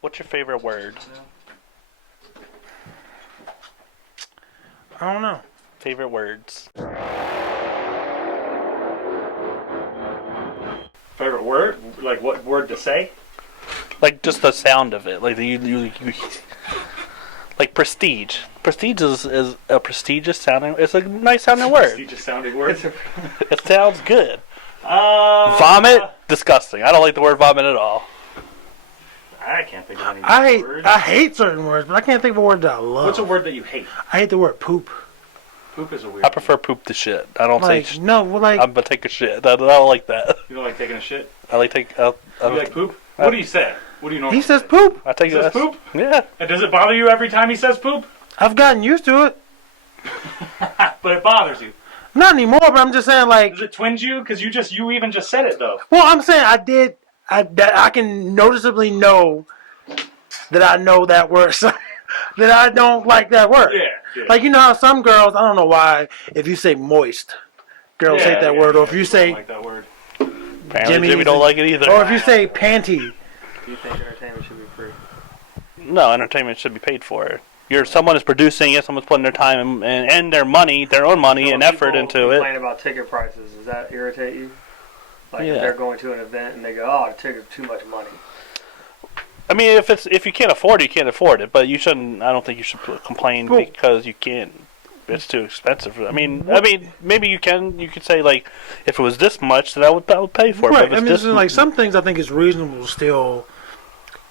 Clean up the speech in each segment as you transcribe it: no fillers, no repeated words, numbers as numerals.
What's your favorite word? I don't know. Favorite words. Favorite word? Like what word to say? Like just the sound of it. Like you like prestige. Prestige is a prestigious sounding. It's a nice sounding word. Prestigious sounding word. It sounds good. Vomit, disgusting. I don't like the word vomit at all. I can't think of any words. I hate certain words, but I can't think of a word that I love. What's a word that you hate? I hate the word poop. Poop is a weird I prefer poop to shit. I don't like, say no, well, like I'm gonna take a shit. I don't like that. You don't like taking a shit? I like take. You like poop? What do you say? What do you normally he says say? poop. I take He says poop? Yeah. And does it bother you every time he says poop? I've gotten used to it. But it bothers you. Not anymore, but I'm just saying, like, Does it twinge you? Because you even just said it though. well, I'm saying I can noticeably know that I know that word, that I don't like that word. Yeah. Like, you know how some girls, I don't know why, if you say moist, girls hate that word, or if you don't say like that word. Apparently Jimmy don't like it either. or if you say panty. Do you think entertainment should be free? No, entertainment should be paid for. Someone is producing it. Someone's putting their time and their money, their own money So and when effort people into it. complain about ticket prices. Does that irritate you? Like Yeah. if they're going to an event and they go, "Oh, the ticket's too much money." I mean, if you can't afford it, you can't afford it. But you shouldn't. I don't think you should complain Well, because you can't. It's too expensive. I mean, maybe you can. You could say like, if it was this much, then I would pay for it. Right. But if I it's mean, this, it's like some things I think it's reasonable to still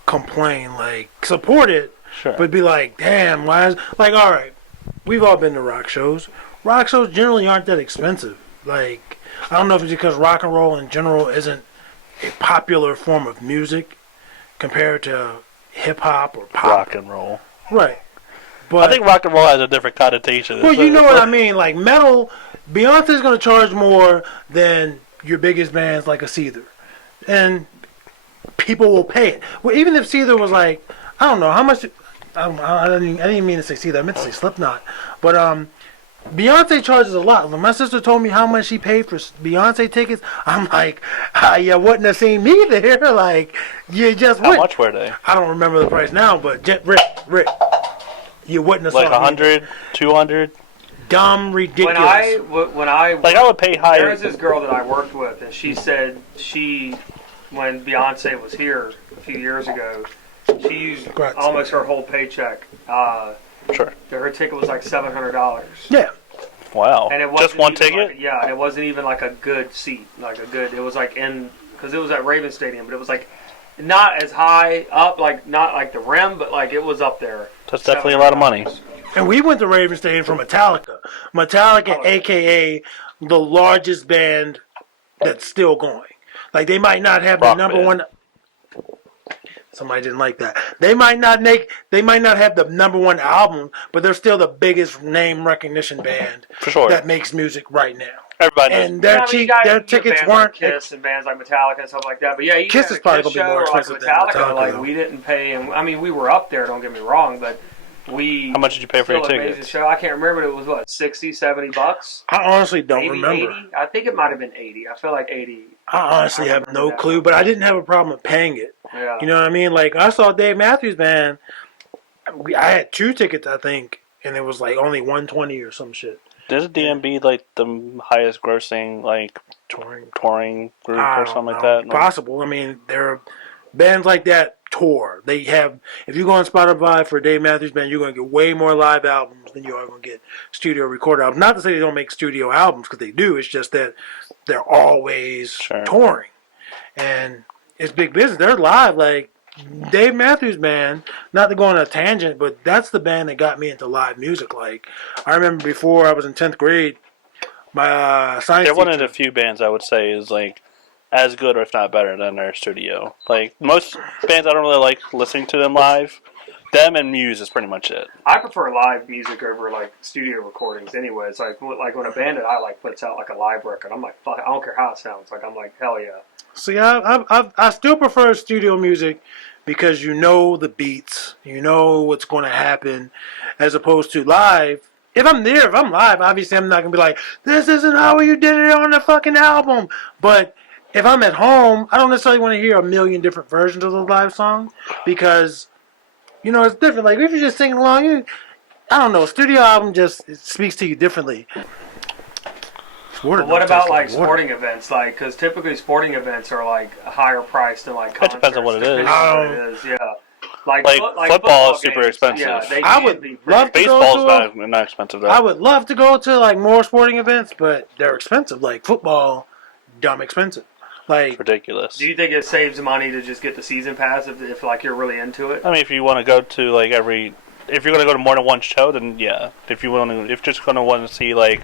complain, like support it, sure. but be like, damn, why is like, all right, we've all been to rock shows. Rock shows generally aren't that expensive. Like, I don't know if it's because rock and roll in general isn't a popular form of music compared to hip hop or pop. rock and roll. Right. But I think rock and roll has a different connotation. well, you know what I mean. Like metal, Beyonce's going to charge more than your biggest bands like a Seether, and people will pay it. Well, even if Seether was like, I don't know how much. I didn't mean to say Seether. I meant to say Slipknot. But Beyonce charges a lot. When my sister told me how much she paid for Beyonce tickets, I'm like, you wouldn't have seen me there. Like, you just How went. much were they? I don't remember the price now, but Rick, you wouldn't have Like saw me. 100, 200? Dumb, ridiculous. When I Like I would pay high. there was this girl that I worked with, and she said when Beyonce was here a few years ago, she used Congrats. almost her whole paycheck. Sure. Her ticket was like $700. Yeah. Wow. And it wasn't Just one even ticket? like, yeah, and it wasn't even like a good seat, it was like because it was at Raven Stadium, but it was like not as high up, like not like the rim, but like it was up there. That's definitely a lot of money. And we went to Raven Stadium for Metallica. Metallica, Oh. a.k.a. the largest band that's still going. Like, they might not have the Rock number band. one... Somebody didn't like that. They might not have the number one album, but they're still the biggest name recognition band For sure. that makes music right now. Everybody knows. And their tickets bands weren't... like Kiss and bands like Metallica and stuff like that. But yeah, you Kiss had is a probably Kiss gonna be more show or like expensive than Metallica. Metallica, Like though. we didn't pay, and I mean we were up there. Don't get me wrong, but we. How much did you pay for your still amazing tickets? Show. I can't remember. It was what $60-$70. I honestly don't Maybe remember. 80. I think it might have been 80. I feel like 80. I honestly I have remember no that clue, much. but I didn't have a problem with paying it. Yeah. You know what I mean? Like, I saw Dave Matthews Band. I had 2 tickets, I think, and it was like only $120 or some shit. Isn't DMB like the highest grossing like touring group I or don't something like know. that? Possible. I mean, there are bands like that tour. They have. If you go on Spotify for Dave Matthews Band, you're going to get way more live albums than you are going to get studio recorded albums. Not to say they don't make studio albums, because they do. It's just that they're always touring, and it's big business. They're live, like. Dave Matthews Band, not to go on a tangent, but that's the band that got me into live music. Like, I remember before I was in 10th grade, my science They're one of teacher... the few bands I would say is like as good or if not better than their studio. Like most bands, I don't really like listening to them live. Them and Muse is pretty much it. I prefer live music over like studio recordings. Anyway, it's like when a band that I like puts out like a live record, I'm like, fuck, I don't care how it sounds. Like I'm like, hell yeah. See, I still prefer studio music because you know the beats, you know what's going to happen, as opposed to live. If I'm live, obviously I'm not going to be like, this isn't how you did it on the fucking album. But if I'm at home, I don't necessarily want to hear a million different versions of the live song because, it's different. Like, if you're just singing along, I don't know, a studio album just it speaks to you differently. But what about like sporting events? Like, because typically sporting events are like higher priced than like concerts. It depends on what it is. Depending on what it is, yeah. Like football is super games, expensive. Yeah, they I can would be love to go Baseball's to not expensive though. I would love to go to like more sporting events, but they're expensive. Like football, dumb expensive. Like It's ridiculous. Do you think it saves money to just get the season pass if like you're really into it? I mean, if you want to go to like if you're going to go to more than one show, then yeah. If you're just going to want to see like,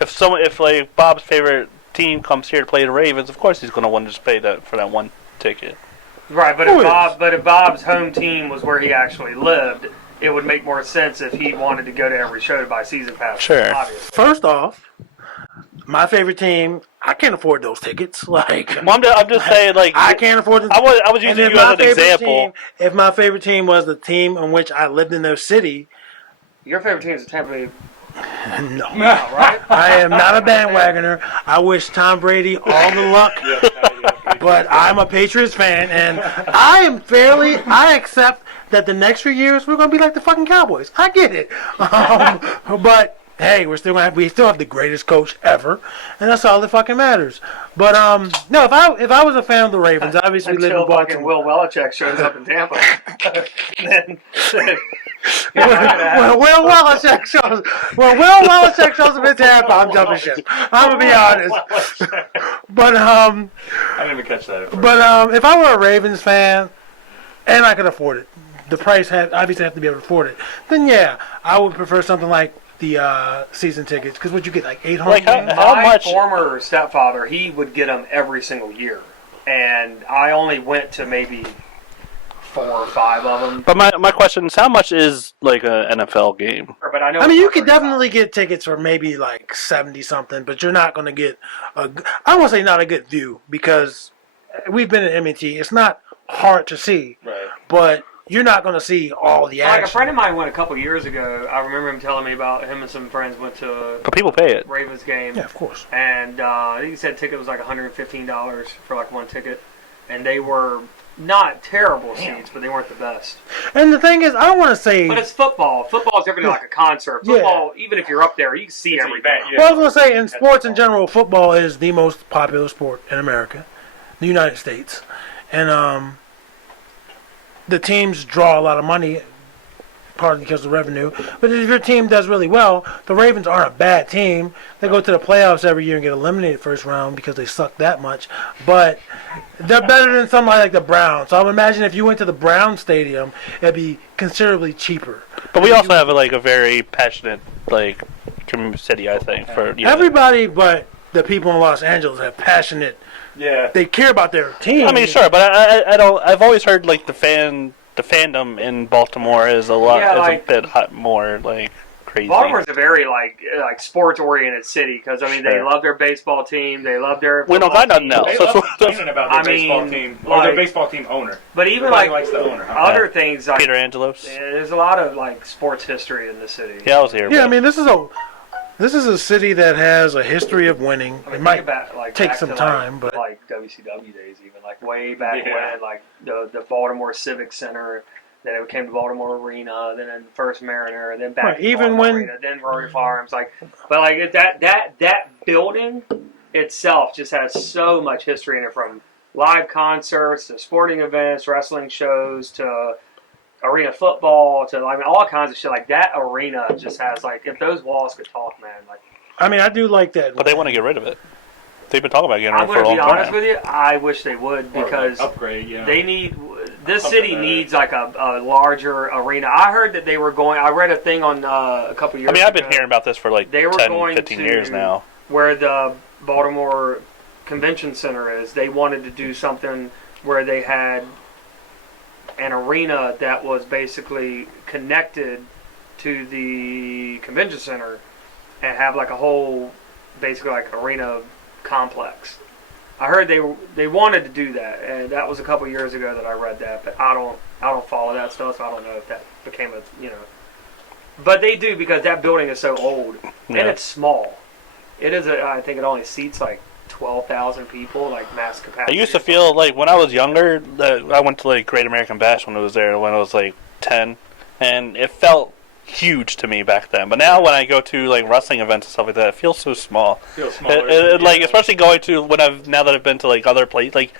if like Bob's favorite team comes here to play the Ravens, of course he's going to want to just pay that for that one ticket. Right, but if Bob's home team was where he actually lived, it would make more sense if he wanted to go to every show to buy season pass. Sure. Obviously. first off, my favorite team, I can't afford those tickets. Like, Well, I'm just saying like I can't afford them. I was using you as an example. If my favorite team was the team in which I lived in their city, Your favorite team is the Tampa Bay, no. right? I am not a bandwagoner. I wish Tom Brady all the luck. But I'm a Patriots fan, and I accept that the next few years we're going to be like the fucking Cowboys. I get it. But hey, we still have the greatest coach ever, and that's all that fucking matters. But no, if I was a fan of the Ravens, obviously live in Until fucking Baltimore. Will Belichick shows up in Tampa. then, When Will Belichick shows up in Tampa, I'm jumping ship. I'm gonna be honest. But I didn't even catch that. if I were a Ravens fan and I could afford it, the price obviously have to be able to afford it. Then yeah, I would prefer something like the season tickets because what you get like 800. Like how my much? former stepfather, he would get them every single year, and I only went to maybe 4 or 5 of them. But my question is, how much is like an NFL game? But I know. I mean, it's you not could very definitely get tickets for maybe like 70 something, but you're not going to get I don't want to say not a good view because we've been at M&T. It's not hard to see, Right. but you're not going to see all the action. Like a friend of mine went a couple years ago. I remember him telling me about him and some friends went to But people pay a it. Ravens game. Yeah, of course. And I think he said ticket was like $115 for like one ticket, and they were not terrible seats, but they weren't the best. And the thing is, I don't want to say. But it's football. Football is different than like a concert. Yeah. Football, even if you're up there, you can see everything. Well, I was going to say, in sports in general, football is the most popular sport in America, the United States. And the teams draw a lot of money, partly because of revenue. But if your team does really well, the Ravens aren't a bad team. They go to the playoffs every year and get eliminated first round because they suck that much. But they're better than somebody like the Browns. So I would imagine if you went to the Browns stadium, it'd be considerably cheaper. But we also have like a very passionate like city, I think. Everybody but the people in Los Angeles have passionate. Yeah. They care about their team. I mean, sure, but I don't. I've always heard like the fandom in Baltimore is a bit more like crazy. Baltimore's a very like sports oriented city because I mean they Sure. love their baseball team, they love their. We don't got nothing else. They That's love what- complaining about their I baseball mean, team or like- their baseball team owner. But even Nobody like likes the owner. Huh? other things like Peter Angelos. there's a lot of like sports history in the city. Yeah, I was here. Yeah, but- I mean, this is a city that has a history of winning. I It mean, might think about, like, take back some to, time, but like WCW days, even like way back Yeah. when, like the Baltimore Civic Center, then it became the Baltimore Arena, then the First Mariner, then back Right, to the even Baltimore when- Arena, then Rory Farms, but that building itself just has so much history in it, from live concerts to sporting events, wrestling shows to arena football to all kinds of shit. Like that arena just has if those walls could talk, man. Like I mean, I do like that. But they want to get rid of it. They've been talking about getting rid I'm of it for a going to long be honest time. with you, I wish they would because upgrade. Yeah. they need this Something city better. needs like a larger arena. I heard that they were going. I read a thing on a couple years. I mean, I've been ago hearing about this for like They were 10, going 15 to- years now. where the Baltimore Convention Center is. They wanted to do something where they had an arena that was basically connected to the convention center and have like a whole basically like arena complex. I heard they wanted to do that, and that was a couple years ago that I read that, but I don't follow that stuff, so I don't know if that became but they do because that building is so old Yeah. and it's small. It is I think it only seats like 12,000 people, like mass I capacity. used to feel like when I was younger, I went to like Great American Bash when it was there when I was like 10, and it felt huge to me back then. But now when I go to like wrestling events and stuff like that, it feels so small. Feels smaller. Like especially going to now that I've been to like other places, like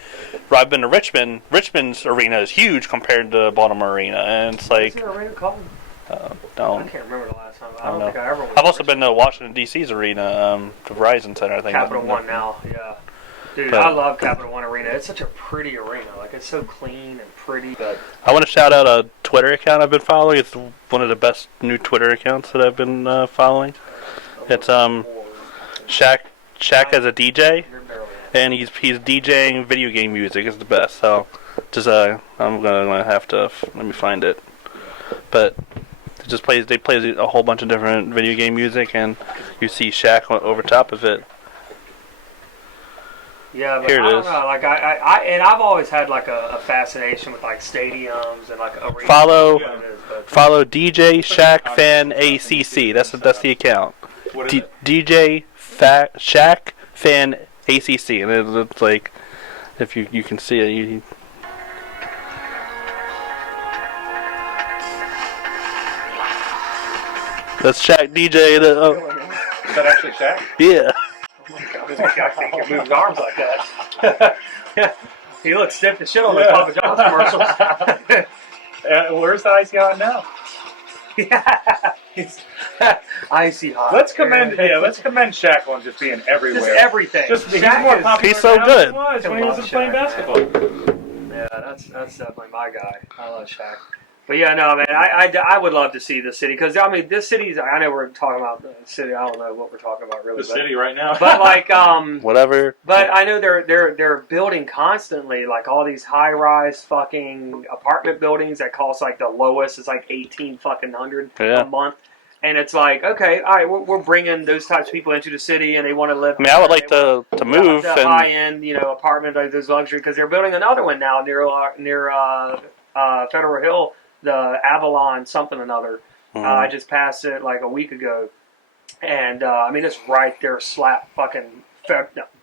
where I've been to Richmond. Richmond's arena is huge compared to Baltimore arena, and it's What's like the arena called? I don't. can't remember the last time. I don't don't know. think I ever went. I've also been to Washington D.C.'s arena, the Verizon Center. I think Capital One now. Yeah. Dude, But- I love Capital One Arena. It's such a pretty arena. Like, it's so clean and pretty. But I want to shout out a Twitter account I've been following. It's one of the best new Twitter accounts that I've been following. It's Shaq as a DJ, You're barely and he's DJing video game music. It's the best. So just I'm gonna have to let me find it. But they play a whole bunch of different video game music, and you see Shaq over top of it. Yeah, but Here it I don't is. know. Like I've always had like a fascination with like stadiums and like arenas. Follow- What it is, but- Follow DJ Shaq Fan ACC. That's the account. What is it? DJ Shaq Fan ACC, and it's like if you can see it. That's Shaq DJ. Is that actually Shaq? Yeah. I think he moves his arms like that. Yeah. He looks stiff as shit on the Papa John's commercials. Where's the icy hot now? Yeah. He's icy hot. Let's commend Shaq on just being everywhere. Just everything. He's Shaq more is- popular He's so now good. than he was when I he love was playing Shaq, basketball. Yeah, that's definitely my guy. I love Shaq. But yeah, no, man, I would love to see the city because I mean, this city's. I know we're talking about the city. I don't know what we're talking about really. The city right now. But like, Whatever. but I know they're building constantly, like all these high rise fucking apartment buildings that cost like the lowest is like 1800 Yeah. a month. And it's like, okay, all right, we're bringing those types of people into the city, and they want to live. I mean, I would like they want to move the and high end, apartment like those luxury because they're building another one now near Federal Hill, the Avalon something or another. I just passed it like a week ago, and I mean it's right there, slap fucking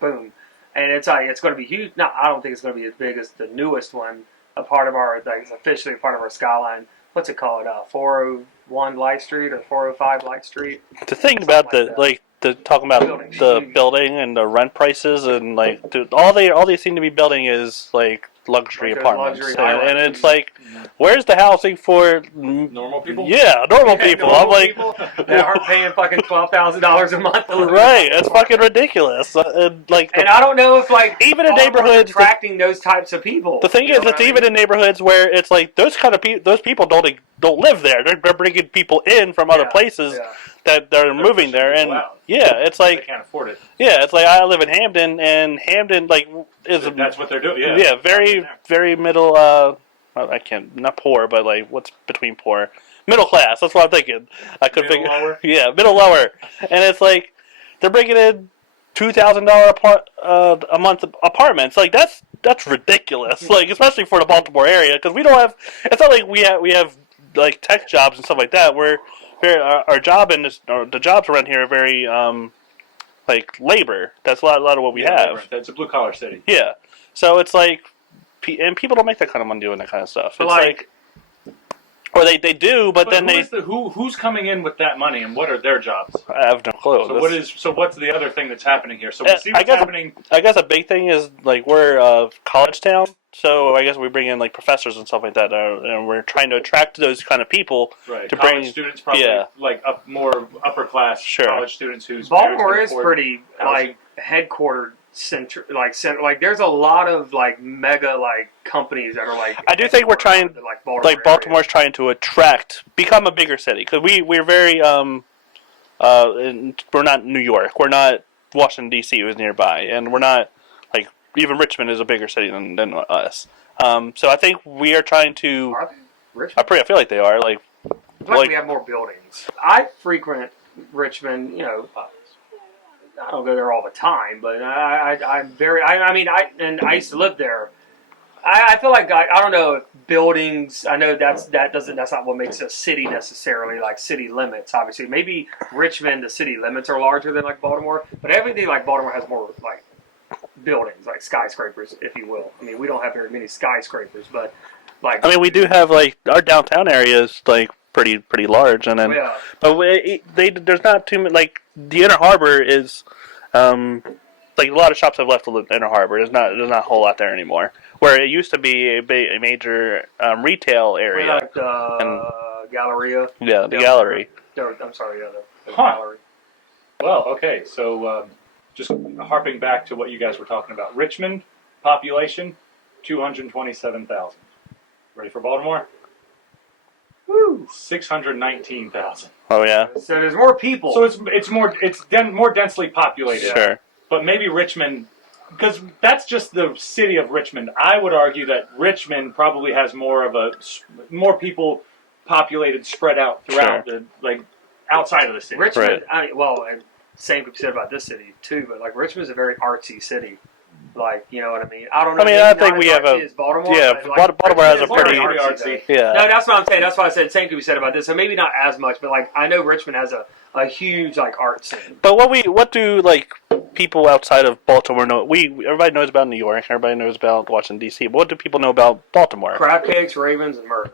boom, and it's like it's going to be huge. No, I don't think it's going to be as big as the newest one. A part of our like it's officially a part of our skyline. What's it called? 401 Light Street or 405 Light Street. the thing about Something like the talking about Building. the building and the rent prices and like all they seem to be building is like luxury Like those apartments, luxury and islands. it's like, where's the housing for Normal people? Yeah, normal people. I'm like, People that aren't paying fucking $12,000 a month. To live in right? a It's fucking ridiculous. And like, And I don't know if like even in Baltimore's neighborhoods, attracting those types of people. the thing You is, know it's what I even mean? in neighborhoods where it's like those kind of those people don't live there. They're bringing people in from other Yeah, places yeah. that they're moving there, pushing and people out. yeah, it's They like can't afford it. it's like I live in Hamden, and Hamden like is That's what they're doing. Yeah. yeah, very middle. I can't not poor, but like what's between poor, middle class. That's what I'm thinking. I could Middle figure. lower? Yeah, middle lower, and it's like they're bringing in $2,000 a month apartments. Like that's ridiculous. Like especially for the Baltimore area because we don't have. It's not like we have like tech jobs and stuff like that. We're very our job in this or the jobs around here are very like labor. That's a lot of what we have. It's a blue collar city. Yeah. So it's like, and people don't make that kind of money doing that kind of stuff. It's But, like, or they do, but then who's coming in with that money and what are their jobs? I have no clue. So what's the other thing that's happening here? So we see I what's guess- happening. I guess a big thing is like we're a college town, so I guess we bring in like professors and stuff like that, and we're trying to attract those kind of people Right, to college bring. students probably yeah. like more upper class Sure. college students whose Baltimore parents is can afford pretty housing. like headquartered center. Like there's a lot of like mega like companies that are like. I do think we're trying- headquartered in, like Baltimore. Like Baltimore's trying to become a bigger city because we're very we're not New York, we're not Washington D.C. who's nearby, and we're not like even Richmond is a bigger city than us. So I think we are trying to. Are they? Richmond? I feel like they are like. I feel like like- we have more buildings. I frequent Richmond. I don't go there all the time, but I'm very. I mean, I used to live there. I feel like I don't know if buildings. I know that's not what makes a city necessarily, like city limits. Obviously, maybe Richmond, the city limits are larger than like Baltimore, but everything like Baltimore has more like buildings, like skyscrapers, if you will. I mean, we don't have very many skyscrapers, but like I mean, we do have like our downtown area is like pretty large, and then yeah. but there's not too many. Like the Inner Harbor is, like a lot of shops have left the Inner Harbor. There's not a whole lot there anymore. Where it used to be a major retail area. Like the Galleria. Yeah, the gallery. I'm sorry, yeah, the Huh. gallery. Well, okay, so just harping back to what you guys were talking about. Richmond, population, 227,000. Ready for Baltimore? Woo! 619,000. Oh yeah, So there's more people. So it's more densely populated. sure. But maybe Richmond, because that's just the city of Richmond. I would argue that Richmond probably has more people populated, spread out throughout outside of the city. Richmond, and same could be said about this city too, but like Richmond's a very artsy city. Like, you know what I mean? I don't know. I mean, maybe I not think as we have artsy a as Baltimore. yeah. But, like, Baltimore has a Richmond is pretty very artsy. yeah. No, that's what I'm saying. That's why I said same could be said about this. So maybe not as much, but like I know Richmond has a huge like art scene. But what do like people outside of Baltimore know? Everybody knows about New York. Everybody knows about Washington D.C. But what do people know about Baltimore? Crab cakes, ravens, and murder.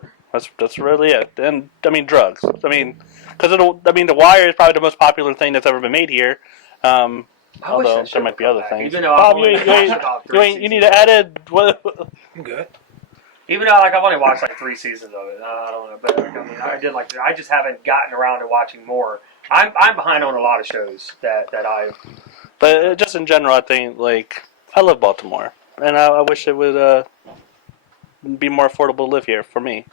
That's really it. And I mean drugs. I mean because The Wire is probably the most popular thing that's ever been made here. I wish Although that show there might would be come other back. things. Even though Bob, I've only watched about 3 you need seasons. to add it. I'm good. Even though like I've only watched like 3 seasons of it, I don't know. But like, I mean, I just haven't gotten around to watching more. I'm behind on a lot of shows that I. But just in general, I think like I love Baltimore, and I wish it would be more affordable to live here for me.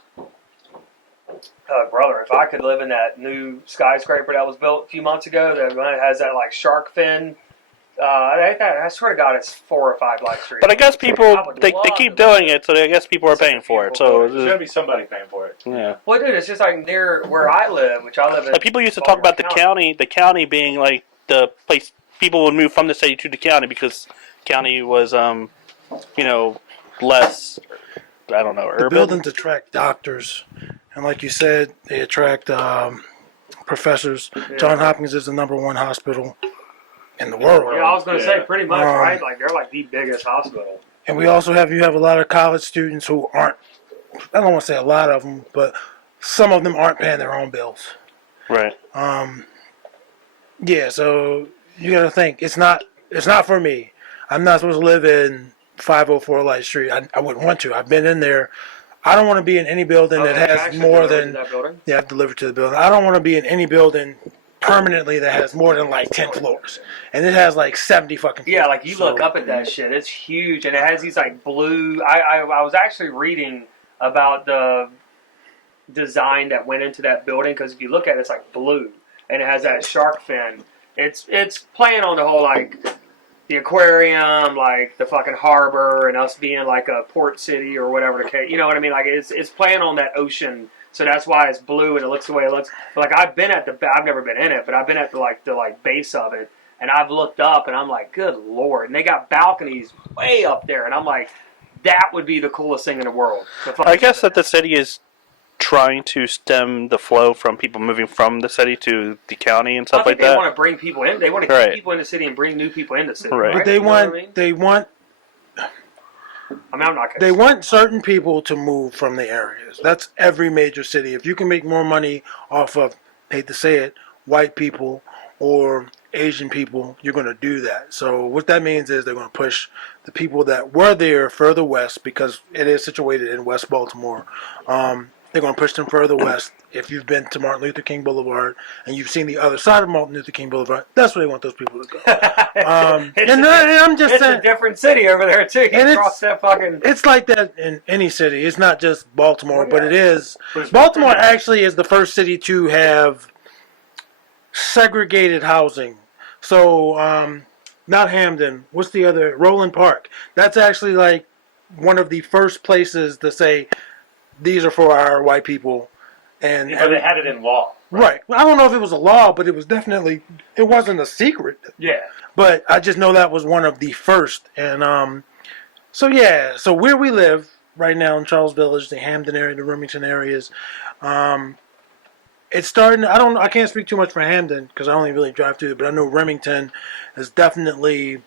Brother, if I could live in that new skyscraper that was built a few months ago, that has that like shark fin. I swear to God, it's 4 or 5 Light Street. But I guess people I would they love keep to doing it, so I guess people are paying for it. So There's got to be somebody paying for it. yeah. Well, dude, it's just like near where I live, which I live in. Like people used to talk about the county being like the place people would move from the city to the county because county was less I don't know The urban. buildings attract doctors, and like you said, they attract professors. Yeah. Johns Hopkins is the #1 hospital in the world. Yeah, I was going to say Yeah. pretty much, right? Like they're like the biggest hospital. And we also have a lot of college students who aren't. I don't want to say a lot of them, but some of them aren't paying their own bills. Right. Yeah, so you got to think it's not for me. I'm not supposed to live in 504 Light Street. I wouldn't want to. I've been in there. I don't want to be in any building that has Actually more delivered than to that building. yeah, delivered to the building. I don't want to be in any building permanently that has more than like 10 floors, and it has like 70 fucking. Yeah, like you So- look up at that shit, it's huge, and it has these like blue. I was actually reading about the design that went into that building because if you look at it, it's like blue, and it has that shark fin. It's playing on the whole like the aquarium, like the fucking harbor, and us being like a port city or whatever the case. You know what I mean? Like it's playing on that ocean. So that's why it's blue and it looks the way it looks. But like I've never been in it, but I've been at the base of it, and I've looked up and I'm like, good lord! And they got balconies way up there, and I'm like, that would be the coolest thing in the world. I guess that the city is trying to stem the flow from people moving from the city to the county and I stuff think like that. they want to bring people in. They want to keep Right. people in the city and bring new people in the city. Right. But You know what I mean? they want I mean, I'm not gonna They say- want certain people to move from the areas. That's every major city. If you can make more money off of, hate to say it, white people or Asian people, you're going to do that. So what that means is they're going to push the people that were there further west because it is situated in West Baltimore. They're going to push them further west. If you've been to Martin Luther King Boulevard and you've seen the other side of Martin Luther King Boulevard, that's where they want those people to go. And I'm just It's saying, a different city over there too. You And cross that fucking. it's like that in any city. It's not just Baltimore, Oh, but yeah. it is. But it's- Baltimore actually is the first city to have segregated housing. So, not Hamden. What's the other? Roland Park. That's actually like one of the first places to say these are for our white people. And But they had it in law. right. I don't know if it was a law, but it was definitely. It wasn't a secret. Yeah. But I just know that was one of the first. And so yeah, so where we live right now in Charles Village, the Hamden area, the Remington areas, it's starting. I can't speak too much for Hamden because I only really drive through it. But I know Remington is definitely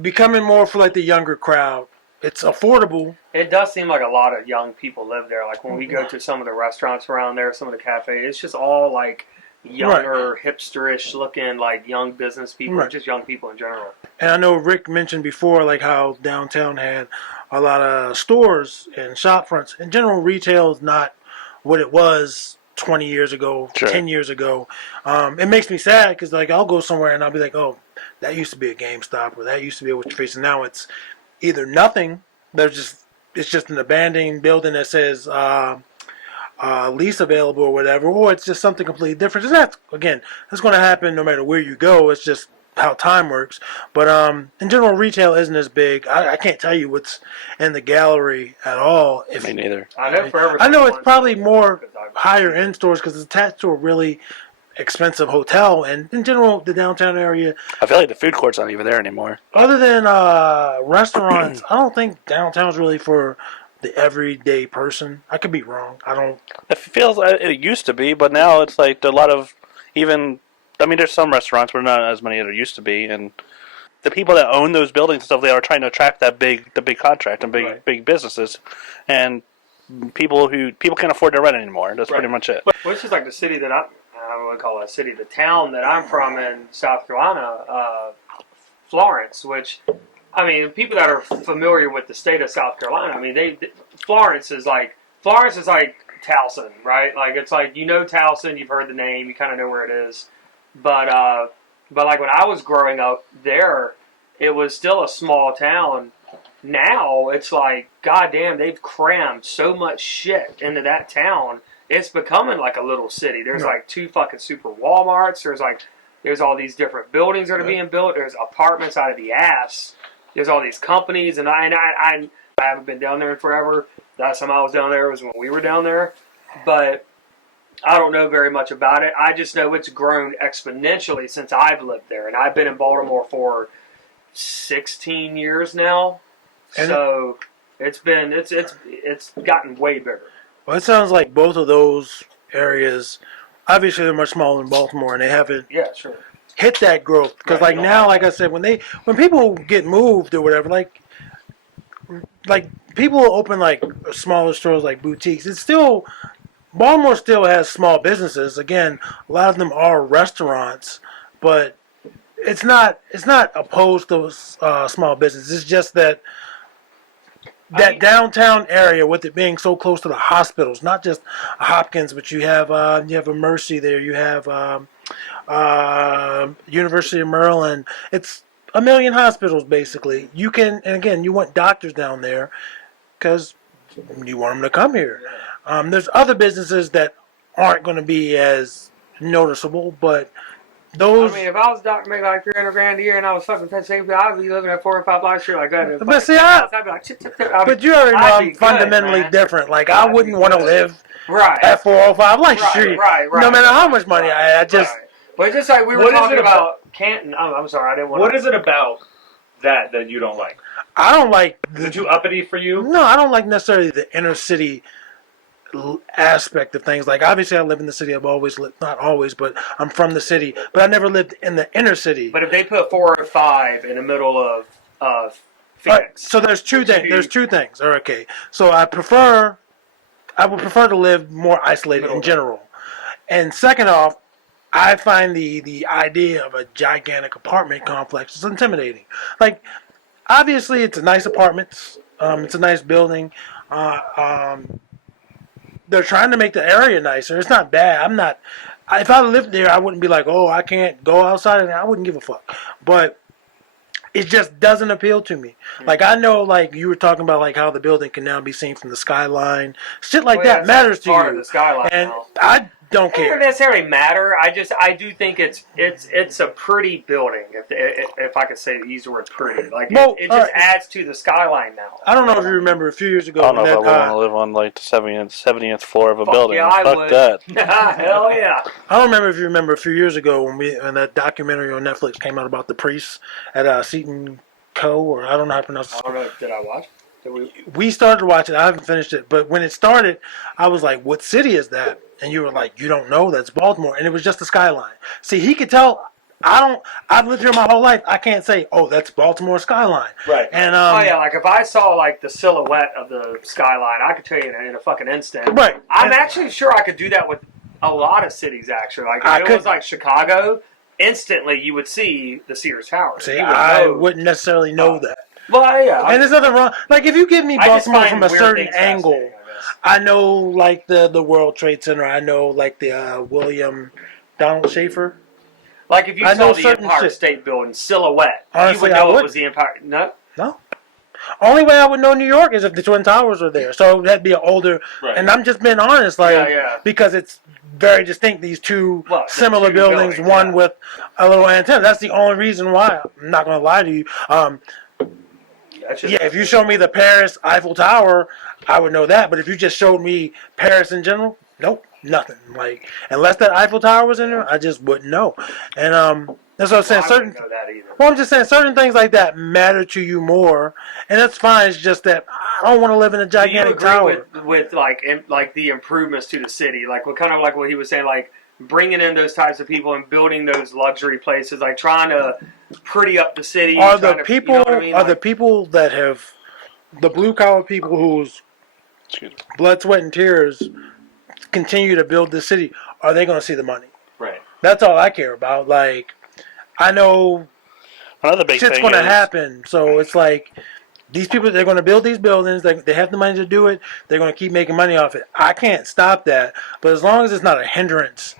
becoming more for like the younger crowd. It's affordable. It does seem like a lot of young people live there. Like when we go to some of the restaurants around there, some of the cafes, it's just all like younger, hipsterish looking, like young business people, Right. just young people in general. And I know Rick mentioned before, like how downtown had a lot of stores and shop fronts. In general, retail is not what it was 20 years ago, Sure. 10 years ago. It makes me sad because like I'll go somewhere and I'll be like, oh, that used to be a GameStop or that used to be what you're facing. Now it's either nothing. It's just an abandoned building that says lease available or whatever, or it's just something completely different. And that's going to happen no matter where you go. It's just how time works. But in general, retail isn't as big. I can't tell you what's in the gallery at all. Me neither. I know forever. I know it's probably more higher end stores because it's attached to a really expensive hotel. And in general, the downtown area, I feel like the food court's not even there anymore. other than restaurants, I don't think downtown's really for the everyday person. I could be wrong. I don't. It feels like it used to be, but now it's like a lot of even. I mean, there's some restaurants, but not as many as there used to be, and the people that own those buildings and stuff, they are trying to attract the big contract and big businesses, and people can't afford to rent anymore. That's pretty much it. Which is like the city that I don't want to call it a city, the town that I'm from in South Carolina, Florence. Which, I mean, people that are familiar with the state of South Carolina, I mean, Florence is like Towson, right? Like it's like Towson, you've heard the name, you kind of know where it is. But like when I was growing up there, it was still a small town. Now it's like, goddamn, they've crammed so much shit into that town. It's becoming like a little city. There's like 2 fucking super Walmarts. There's all these different buildings that are being built. There's apartments out of the ass. There's all these companies, and I haven't been down there in forever. Last time I was down there was when we were down there, but I don't know very much about it. I just know it's grown exponentially since I've lived there, and I've been in Baltimore for 16 years now. And so it's gotten way bigger. Well, it sounds like both of those areas, obviously they're much smaller than Baltimore, and they haven't hit that growth. Because like now, like I said, when people get moved or whatever, like people open like smaller stores like boutiques. Baltimore still has small businesses. Again, a lot of them are restaurants, but it's not opposed to small business. It's just that downtown area, with it being so close to the hospitals, not just a Hopkins, but you have a Mercy there. You have University of Maryland. It's a million hospitals basically. You want doctors down there because you want them to come here. There's other businesses that aren't going to be as noticeable, but those. I mean, if I was a doctor making like $300,000 a year and I was fucking pet safety, I'd be living at 4 or 5 blocks street like that. But see, I'd be like, but you already know I'm fundamentally different. Like I wouldn't want to live at 405 Light Street, no matter how much money I had. But it's just like we were talking about Canton. I'm sorry, I didn't want. What is it about that you don't like? I don't like. Is it too uppity for you? No, I don't like necessarily the inner city aspect of things. Like obviously I live in the city. I've always lived, not always, but I'm from the city, but I never lived in the inner city. But if they put 4 or 5 in the middle of Phoenix, so there's two things. Okay, so I would prefer to live more isolated in general. And second off, I find the idea of a gigantic apartment complex is intimidating. Like obviously it's a nice apartment, it's a nice building. They're trying to make the area nicer. It's not bad. If I lived there, I wouldn't be like, oh, I can't go outside. And I wouldn't give a fuck. But it just doesn't appeal to me. Like I know, like you were talking about, like how the building can now be seen from the skyline. Shit like that matters to you. Of the skyline and now. I don't care. It doesn't necessarily matter. I do think it's a pretty building. If I could use the word pretty, like it just adds to the skyline now. I don't know if you remember a few years ago. I don't know if I want to live on like the 70th floor of a building. Yeah, I would. That. Hell yeah. I don't remember if you remember a few years ago when that documentary on Netflix came out about the priests at Seton Co. or I don't know how to pronounce it. I don't know. Did I watch? We started to watch it. I haven't finished it, but when it started, I was like, "What city is that?" And you were like, "You don't know? That's Baltimore." And it was just the skyline. See, he could tell I've lived here my whole life. I can't say, oh, that's Baltimore skyline. Right. And Oh yeah, like if I saw like the silhouette of the skyline, I could tell you in a fucking instant. Right. I'm actually sure I could do that with a lot of cities. Actually, like if it was like Chicago, instantly you would see the Sears Tower. See, I wouldn't necessarily know that. Well, yeah. And there's nothing wrong. Like if you give me Baltimore from a certain angle, I know like the World Trade Center. I know like the William Donald Schaefer. Like if you saw the Empire State Building silhouette, honestly, you would know it was the Empire. No. Only way I would know New York is if the Twin Towers were there. So that'd be an older. Right. And I'm just being honest, like because it's very distinct. These two similar buildings, one with a little antenna. That's the only reason why. I'm not going to lie to you. If you show me the Paris Eiffel Tower, I would know that. But if you just showed me Paris in general, nope, nothing. Like unless that Eiffel Tower was in there, I just wouldn't know. And that's what I'm saying. I wouldn't know that either. Well, I'm just saying certain things like that matter to you more, and that's fine. It's just that I don't want to live in a gigantic tower. With like the improvements to the city, like what kind of like what he was saying, like bringing in those types of people and building those luxury places, like trying to pretty up the city. Are the people the people that have the blue collar people whose blood, sweat, and tears continue to build the city? Are they going to see the money? Right. That's all I care about. Like I know another big shit's going to happen, so it's like these people, they're going to build these buildings. They have the money to do it. They're going to keep making money off it. I can't stop that, but as long as it's not a hindrance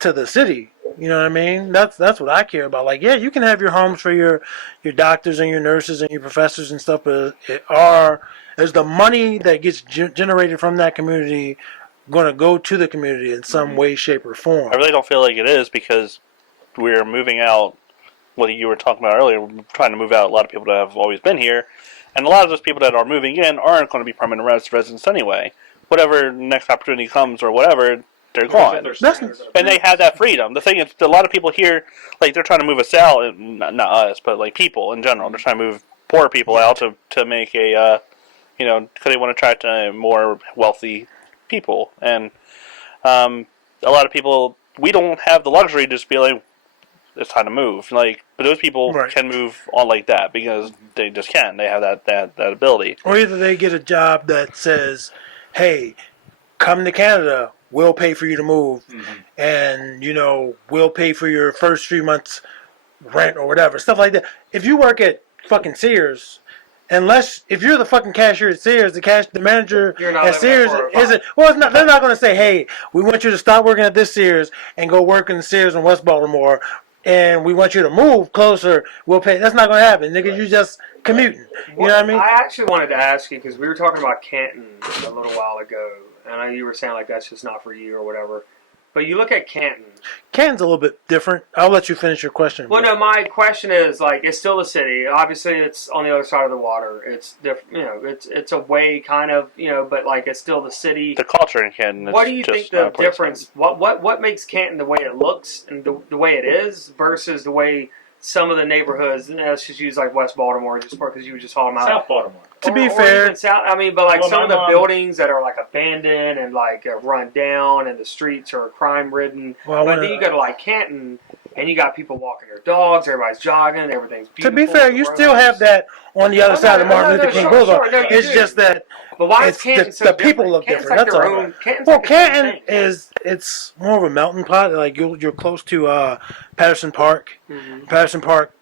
to the city, you know what I mean? That's what I care about. Like, yeah, you can have your homes for your doctors and your nurses and your professors and stuff, but is the money that gets generated from that community going to go to the community in some way, shape, or form? I really don't feel like it is because we're moving out. What you were talking about earlier, we're trying to move out a lot of people that have always been here. And a lot of those people that are moving in aren't going to be permanent residents anyway. Whatever next opportunity comes or whatever, they're gone. And they have that freedom. The thing is, a lot of people here, like, they're trying to move us out, not us, but, like, people in general. They're trying to move poor people out to make a, because they want to attract more wealthy people. And a lot of people, we don't have the luxury to just be like, it's time to move. Like, but those people can move on like that because they just can. They have that ability. Or either they get a job that says, "Hey, come to Canada. We'll pay for you to move, and we'll pay for your first 3 months rent or whatever stuff like that." If you work at fucking Sears, if you're the fucking cashier at Sears, the manager at Sears isn't. Well, it's not. They're not going to say, "Hey, we want you to stop working at this Sears and go work in Sears in West Baltimore." And we want you to move closer. We'll pay. That's not going to happen, nigga. You just commuting. You know what I mean? I actually wanted to ask you because we were talking about Canton a little while ago, and I know you were saying like that's just not for you or whatever. But you look at Canton. Canton's a little bit different. I'll let you finish your question. Well, no, my question is like it's still the city. Obviously, it's on the other side of the water. It's different. It's away kind of. But like it's still the city. The culture in Canton. What do you think the difference? What makes Canton the way it looks and the way it is versus the way some of the neighborhoods? Let's just use like West Baltimore, just because you were just talking about South Baltimore. To be fair, but like some of the buildings that are like abandoned and like run down, and the streets are crime ridden. But then you go to like Canton, and you got people walking their dogs. Everybody's jogging. Everything's beautiful. To be fair, you still have that on the other side of Martin Luther King Boulevard. It's just that. But why is Canton so the people look different. That's all. Well, Canton it's more of a melting pot. Like you're close to Patterson Park. Patterson Park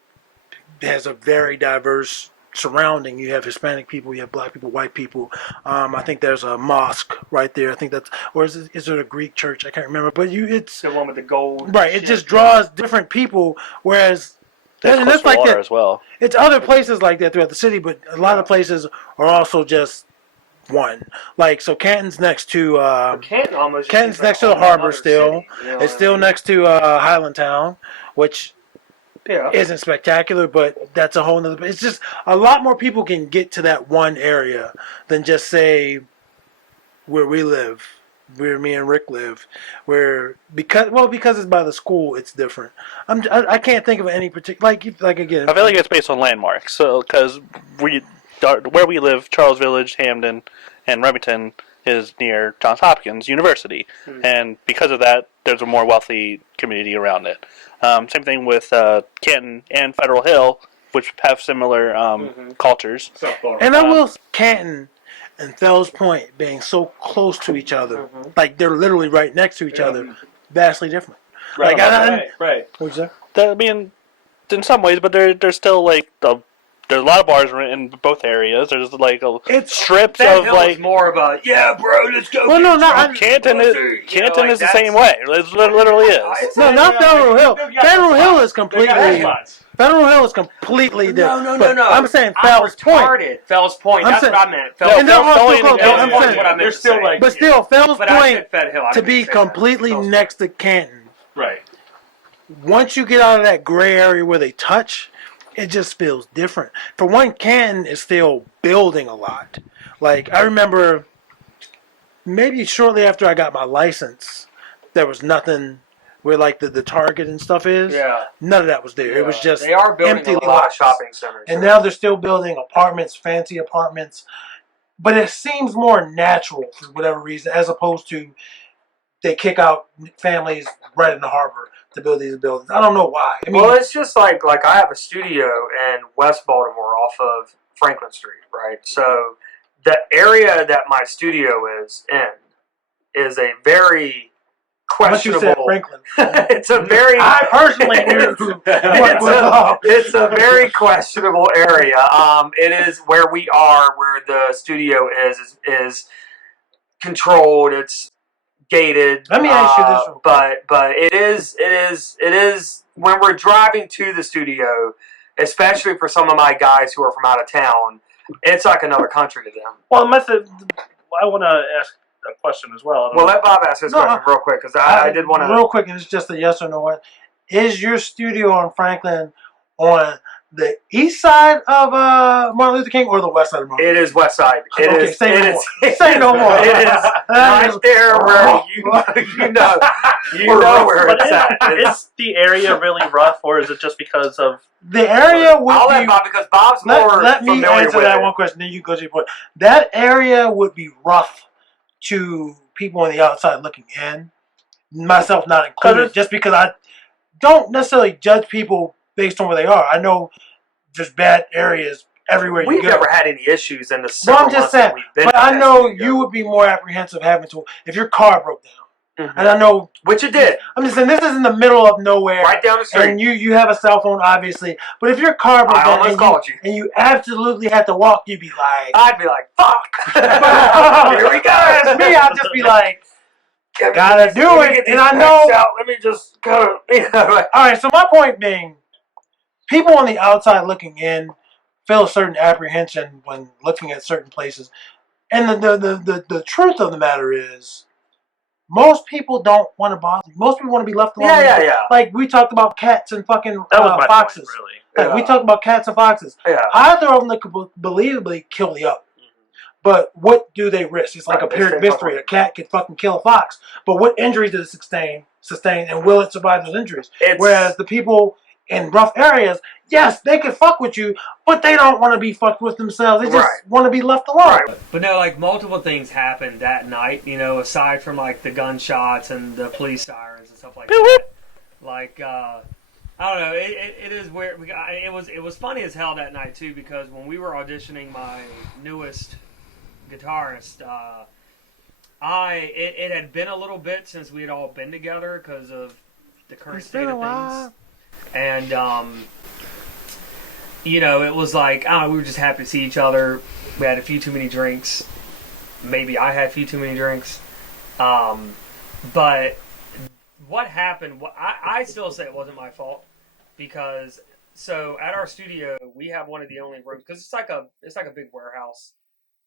has a very diverse surrounding. You have Hispanic people, you have black people, white people. I think there's a mosque right there. I think that's, or is it a Greek church? I can't remember. But it's the one with the gold. Right. It just draws different people. Whereas that's like that as well. It's other places like that throughout the city, but a lot of places are also just one. Like so, Canton's next to Canton's next to the harbor still. It's still next to Highlandtown, which. Yeah. Isn't spectacular, but that's a whole nother. It's just a lot more people can get to that one area than just say where we live, where me and Rick live, because it's by the school, it's different. I can't think of any particular like again. I feel like it's based on landmarks. So because where we live, Charles Village, Hamden, and Remington, is near Johns Hopkins University, and because of that, there's a more wealthy community around it. Same thing with Canton and Federal Hill, which have similar cultures. And I will Canton and Fells Point being so close to each other, like they're literally right next to each other, vastly different. Right, Like, right. What'd you say? I mean, in some ways, but there's still like there's a lot of bars in both areas. There's like strips That of Hill like is more of a bro, let's go. Well, no, not Canton is Canton is the same way. It literally is. no, not Federal Hill. Federal Hill is completely. spots. Federal Hill is completely different. No. But I'm saying I'm Fells Point. retarded. Fells Point. I'm That's saying- what I meant. No, And they're all Fells still Point close. and I'm Canton saying, what I meant They're to still say. like but still, Fells But I Point said Fed Hill. I to didn't be say completely that. Fells next to Canton. right. Once you get out of that gray area where they touch, it just feels different. For one, Canton is still building a lot. Like, I remember maybe shortly after I got my license, there was nothing where like the Target and stuff is. Yeah. None of that was there. It was just they are building empty a lot of lots. shopping centers. And now they're still building apartments, fancy apartments. But it seems more natural for whatever reason, as opposed to they kick out families right in the harbor to build these buildings. I don't know why. I mean, Well, it's just like I have a studio in West Baltimore off of Franklin Street, right? So the area that my studio is in is a very once you said questionable. Franklin, It's a very. I personally knew what was up. It's a very questionable area. It is where we are, where the studio is controlled. It's gated. Let me ask you this real quick. But it is when we're driving to the studio, especially for some of my guys who are from out of town, it's like another country to them. Well, I want to ask a question as well. Well, let Bob ask his question real quick because I did want to. Real quick, and it's just a yes or no one. Is your studio on Franklin on the east side of Martin Luther King or the west side of Martin It Luther King? is West Side. It Okay, is. say It no is. more. Say no more. It is right there where you know where it's at. Is the area really rough, or is it just because of? The area would I'll be. let Bob because Bob's more Let me familiar answer with that it. one question, then you go to your point. That area would be rough to people on the outside looking in, myself not included, just because I don't necessarily judge people based on where they are. I know there's bad areas everywhere you We've go. never had any issues in the No, several I'm just months that saying. we've been But at I that know studio. you would be more apprehensive having to, if your car broke down. Mhm. And I know, Which it did. I'm just saying, this is in the middle of nowhere. Right down the street. And you have a cell phone, obviously. But if your car broke I down almost called you. and you absolutely had to walk, you'd be like, I'd be like, fuck. Here we go. Whereas me, I'd just be like, Let me gotta get do these- let me it. get these And I packs know. out. Let me just go. Like, All right, so my point being, people on the outside looking in feel a certain apprehension when looking at certain places. And the truth of the matter is, most people don't want to bother you. Most people want to be left alone. Yeah. Like, we talked about cats and fucking That was my foxes. point, really. Like, we Yeah. talked about cats and foxes. Yeah. Either of them could believably kill the other. But what do they risk? It's like Right, a pyrrhic they mystery. A cat could fucking kill a fox. But what injuries does it sustain, and will it survive those injuries? Whereas the people in rough areas, yes, they can fuck with you, but they don't want to be fucked with themselves. They just want to be left alone. Right. But no, like multiple things happened that night, you know, aside from like the gunshots and the police sirens and stuff like that. Like, I don't know, it is weird. It was funny as hell that night too, because when we were auditioning my newest guitarist, it had been a little bit since we had all been together because of the current state of things. And, you know, it was like, I don't know, we were just happy to see each other. We had a few too many drinks. Maybe I had a few too many drinks. But what happened, I still say it wasn't my fault. Because, so at our studio, we have one of the only rooms, because it's like a big warehouse.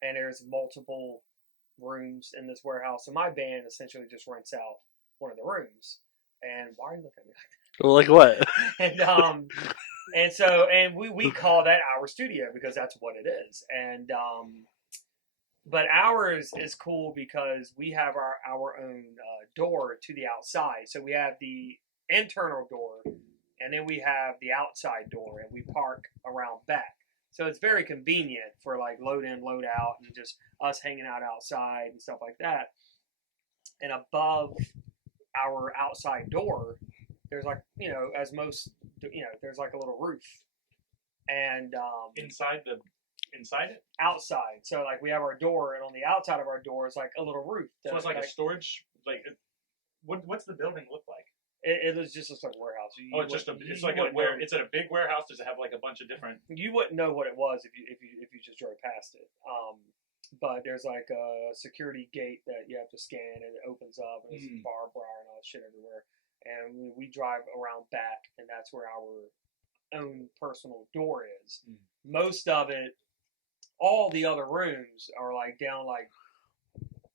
And there's multiple rooms in this warehouse. So my band essentially just rents out one of the rooms. And why are you looking at me like that? Well, like what? And we call that our studio because that's what it is. And but ours is cool because we have our own door to the outside. So we have the internal door, and then we have the outside door, and we park around back. So it's very convenient for like load in, load out, and just us hanging out outside and stuff like that. And above our outside door, there's like, as most, there's like a little roof. And Inside it? outside. So like we have our door, and on the outside of our door is like a little roof. So it's like a storage. Like, what's the building look like? It was just like a warehouse. It's like a where it's at a big warehouse. Does it have like a bunch of different? You wouldn't know what it was if you just drove past it. But there's like a security gate that you have to scan, and it opens up, and there's barbed wire and all that shit everywhere. And we drive around back, and that's where our own personal door is. Most of it, all the other rooms are like down like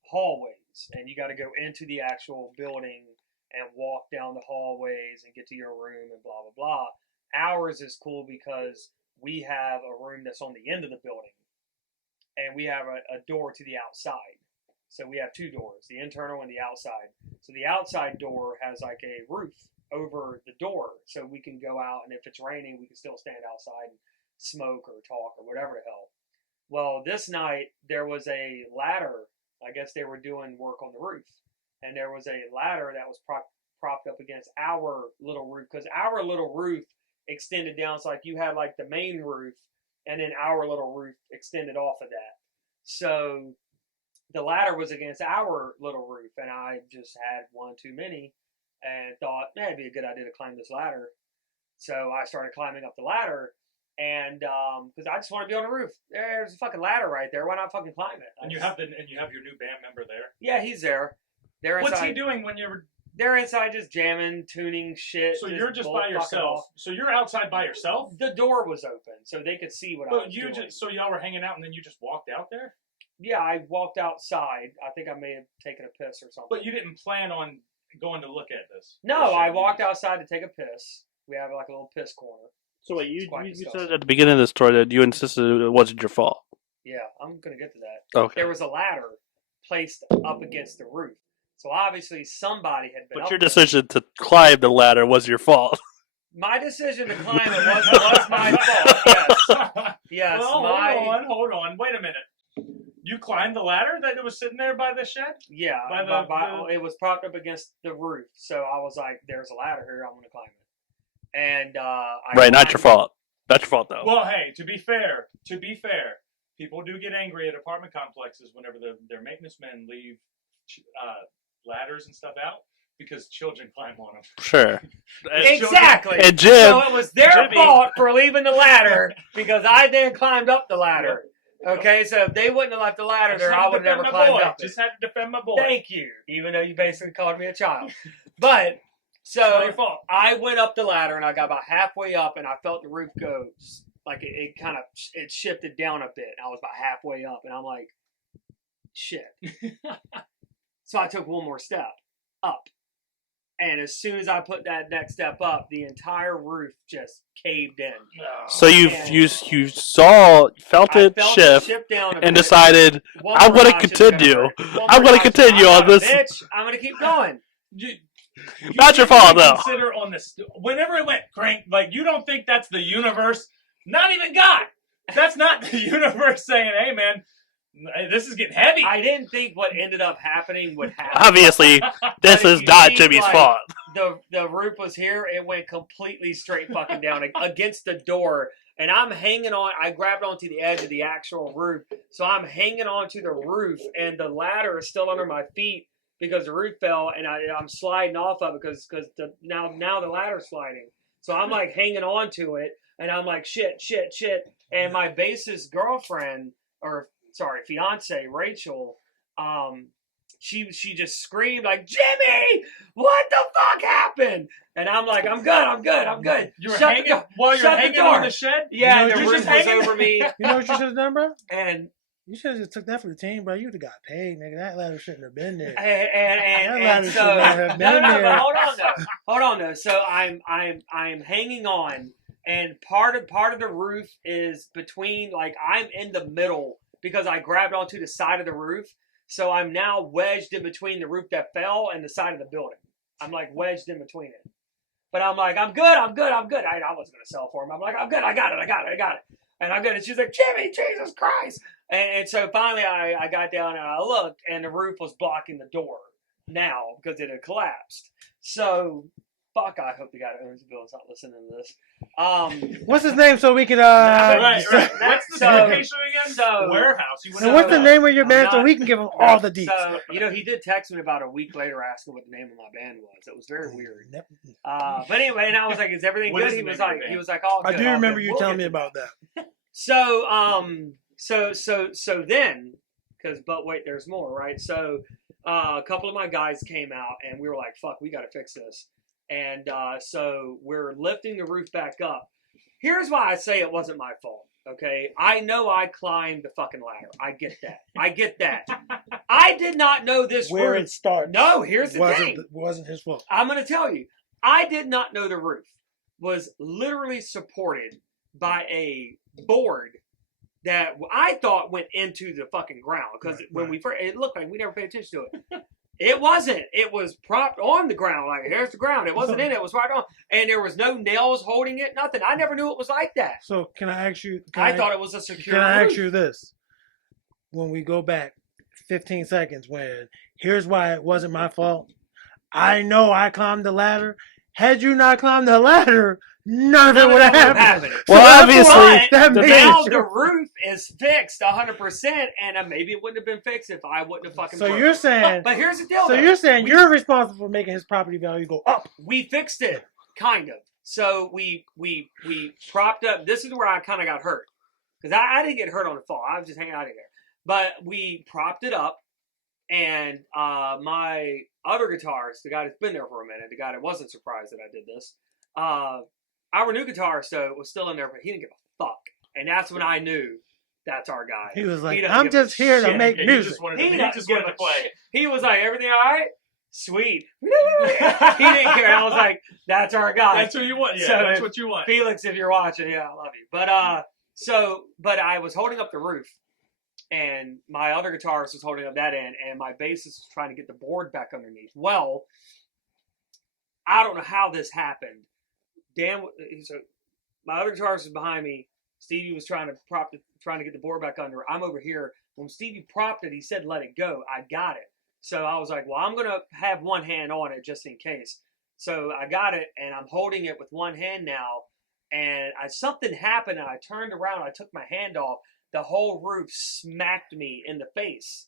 hallways, and you got to go into the actual building and walk down the hallways and get to your room and blah blah blah. Ours is cool because we have a room that's on the end of the building, and we have a door to the outside. So we have two doors, the internal and the outside. So the outside door has like a roof over the door, so we can go out, and if it's raining, we can still stand outside and smoke or talk or whatever the hell. Well, this night there was a ladder. I guess they were doing work on the roof, and there was a ladder that was propped up against our little roof, because our little roof extended down. So like you had like the main roof, and then our little roof extended off of that. So the ladder was against our little roof, and I just had one too many and thought, it'd be a good idea to climb this ladder. So I started climbing up the ladder, and because I just want to be on the roof. There's a fucking ladder right there. Why not fucking climb it? And you have your new band member there. Yeah, he's there. They're inside. What's he doing when you're? They're inside just jamming, tuning shit. So you're just by yourself. So you're outside by yourself. The door was open, so they could see what I was doing. So y'all were hanging out, and then you just walked out there. Yeah, I walked outside. I think I may have taken a piss or something. But you didn't plan on going to look at this. No, I walked outside to take a piss. We have like a little piss corner. So wait, you said at the beginning of the story that you insisted it wasn't your fault. Yeah, I'm gonna get to that. Okay. There was a ladder placed up against the roof, so obviously somebody had been. But your decision to climb the ladder was your fault. My decision to climb it was my fault. Yes. Yes. Well, hold on. Wait a minute. You climbed the ladder that was sitting there by the shed? Yeah. It was propped up against the roof, so I was like, "There's a ladder here. I'm going to climb it." And not your fault. Not your fault though. Well, hey, to be fair, people do get angry at apartment complexes whenever their maintenance men leave ladders and stuff out because children climb on them. Sure. Exactly. And Jim, so it was their fault for leaving the ladder because I then climbed up the ladder. Okay, so if they wouldn't have left the ladder there, I would have never climbed up it. Just had to defend my boy. Thank you, even though you basically called me a child. But, so I went up the ladder, and I got about halfway up, and I felt the roof go, like it kind of, it shifted down a bit. I was about halfway up, and I'm like, shit. So I took one more step up. And as soon as I put that next step up, the entire roof just caved in. So you felt it shift down and decided, I'm going to continue. I'm going to continue on this. Bitch, I'm going to keep going. Not your fault, though. Consider on this, whenever it went crank, like you don't think that's the universe, not even God. That's not the universe saying, hey, man, this is getting heavy. I didn't think what ended up happening would happen. Obviously, this is not Jimmy's fault. The roof was here. It went completely straight fucking down against the door. And I'm hanging on. I grabbed onto the edge of the actual roof. So I'm hanging onto the roof. And the ladder is still under my feet because the roof fell. And I'm sliding off of it because now the ladder's sliding. So I'm like hanging on to it. And I'm like, shit. And my bassist girlfriend, fiance, Rachel, she just screamed like, Jimmy, what the fuck happened? And I'm like, I'm good. You were hanging on the shed? Yeah, the roof was over me. You know what you should have done, bro? And you should have just took that for the team, bro. You would have got paid, nigga. That ladder shouldn't have been there. And so but hold on though. So I'm hanging on, and part of the roof is between, like, I'm in the middle because I grabbed onto the side of the roof. So I'm now wedged in between the roof that fell and the side of the building. I'm like wedged in between it. But I'm like, I'm good. I wasn't going to sell for him. I'm like, I'm good. I got it. And I got it. She's like, Jimmy, Jesus Christ. And so finally I got down and I looked, and the roof was blocking the door now because it had collapsed. So, fuck, I hope the guy that owns the building's not listening to this. What's his name so we can Right. What's the So- location again? so- Warehouse. You And what's the name of your I'm band so not- we can give him all the deets? So, he did text me about a week later asking what the name of my band was. It was very weird. But anyway, and I was like, "Is everything What good?" is He the was name of like, your band? "He was like, all I good." do all remember good. you We'll telling get me to about that. that. So then, but wait, there's more, right? So a couple of my guys came out, and we were like, "Fuck, we got to fix this." And so we're lifting the roof back up. Here's why I say it wasn't my fault. Okay, I know I climbed the fucking ladder. I get that. I did not know this Where roof. it starts. No, here's the thing. Wasn't his fault. I'm going to tell you. I did not know the roof was literally supported by a board that I thought went into the fucking ground because when we first, it looked like we never paid attention to it. It wasn't. It was propped on the ground. Like, here's the ground. It wasn't in it. It was right on. And there was no nails holding it. Nothing. I never knew it was like that. So can I ask you? I thought it was a secure Can I roof. ask you this? When we go back 15 seconds, when here's why it wasn't my fault. I know I climbed the ladder. Had you not climbed the ladder, none of it would have happened. Well, So obviously, that But makes now it the true. roof is fixed 100%, and maybe it wouldn't have been fixed if I wouldn't have fucking. So broke you're it. saying. But here's the deal. So though. you're saying you're responsible for making his property value go up. We fixed it, kind of. So we propped up. This is where I kind of got hurt because I didn't get hurt on the fall. I was just hanging out of there. But we propped it up, and my other guitarist, the guy that's been there for a minute, the guy that wasn't surprised that I did this, our new guitarist though was still in there, but he didn't give a fuck, and that's when I knew that's our guy. He was like, He doesn't I'm give a just here to shit. make He music. just wanted He to, doesn't just give wanted a to play. shit. He was like, everything all right? Sweet. He didn't care. I was like, that's our guy. That's who you want. Yeah, So that's if- what you want. Felix, if you're watching, yeah, I love you. But but I was holding up the roof, and my other guitarist was holding up that end, and my bassist was trying to get the board back underneath. Well, I don't know how this happened. So my other guitarist was behind me. Stevie was trying to get the board back under. I'm over here. When Stevie propped it, he said, "Let it go." I got it. So I was like, well, I'm gonna have one hand on it just in case. So I got it, and I'm holding it with one hand now. And something happened, and I turned around. I took my hand off. The whole roof smacked me in the face.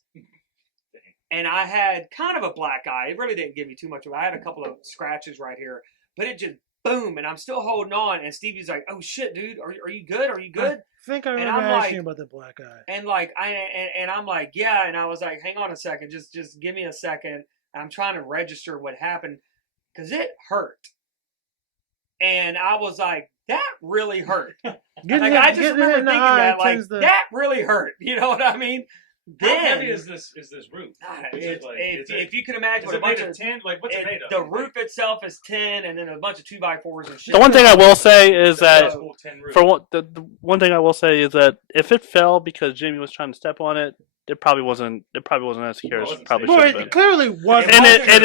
And I had kind of a black eye. It really didn't give me too much. I had a couple of scratches right here. But it just boom, and I'm still holding on. And Stevie's like, "Oh, shit, dude. Are you good? Are you good?" I think I And remember I'm asking like- about the black eye. And like and I'm like, yeah, and I was like, hang on a second, just give me a second. I'm trying to register what happened because it hurt, and I was like, that really hurt. Like I just remember thinking that, like that really hurt. You know what I mean? How Then heavy is this roof? God, Is it like- if you can imagine Is what a it made bunch of of tin? Like what's it made of? the roof itself is tin, and then a bunch of 2x4s and shit. The one thing I will say is that That's cool, tin roof. for one, the one thing I will say is that if it fell because Jimmy was trying to step on it, it probably wasn't as secure as it probably Boy, should have it been. clearly wasn't. And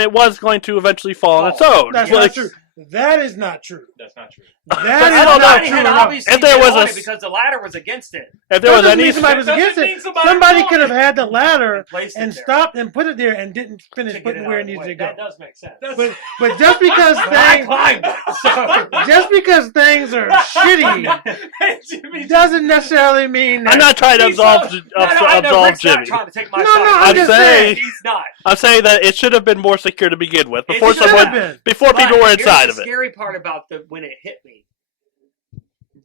it was going to eventually fall on its own. That's Like, not true. That is not true. That's not true. That I is don't know. not Somebody true had at all. obviously If there been was on a- it because the ladder was against it. if there That was doesn't any, mean somebody was Doesn't against mean it. somebody Somebody was could have had the ladder And placed it and there. stopped and put it there and didn't finish To get putting it where out it of the needs way. to go. That does make sense. But just because But I things climbed it, so just because things are shitty Jimmy, doesn't necessarily mean that. I'm not trying to he's not- absolve I know Rick's not Jimmy. trying to take my No, side. no, I'm just saying- He's not. I'm saying that it should have been more secure to begin with before should have someone been. before But people were here's inside the of it. scary part about when it hit me,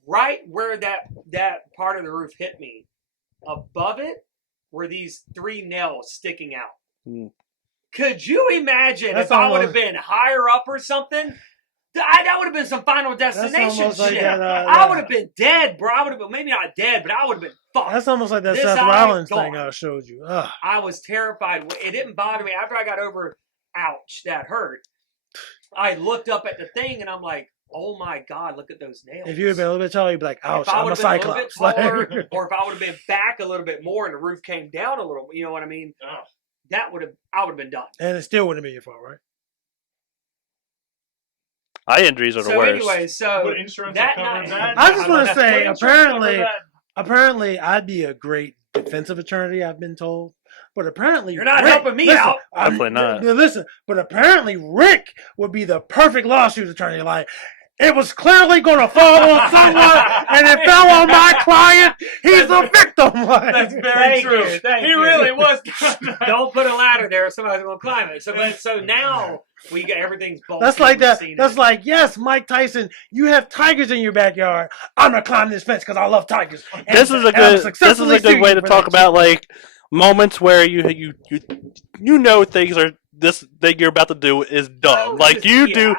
right where that part of the roof hit me, above it were these 3 nails sticking out. Hmm. Could you imagine That's if I would have almost- been higher up or something? That would have been some Final Destination almost like shit. that, I would have been dead, bro. I would have been maybe not dead, but I would have been fucked. That's almost like that This Seth eye Rollins gone. thing I showed you. Ugh. I was terrified. It didn't bother me. After I got over, ouch, that hurt. I looked up at the thing and I'm like, oh my God, look at those nails. If you had been a little bit taller, you'd be like, ouch, If I I'm would a have been a little bit cyclops. taller, or if I would have been back a little bit more and the roof came down a little, you know what I mean? Oh. I would have been done. And it still wouldn't be your fault, right? Eye injuries are the So worst. anyway, so What insurance that covers night, that? I just want to say, What insurance covers apparently, I'd be a great defensive attorney. I've been told, but apparently, You're not helping me out. Definitely not. Listen, but apparently, Rick would be the perfect lawsuit attorney. Like, it was clearly going to fall on someone, and it fell on my client. He's a victim. Like, That's very Thank true. you, thank He you. really was. Don't put a ladder there, or somebody's gonna climb it. So now we got everything's bolted. That's like that. We've seen That's it. like, yes, Mike Tyson, you have tigers in your backyard. I'm gonna climb this fence because I love tigers. And- This is a and I'm good. This is successfully a good way suing to for talk that about like moments where you know things are this thing you're about to do is dumb. Like you do.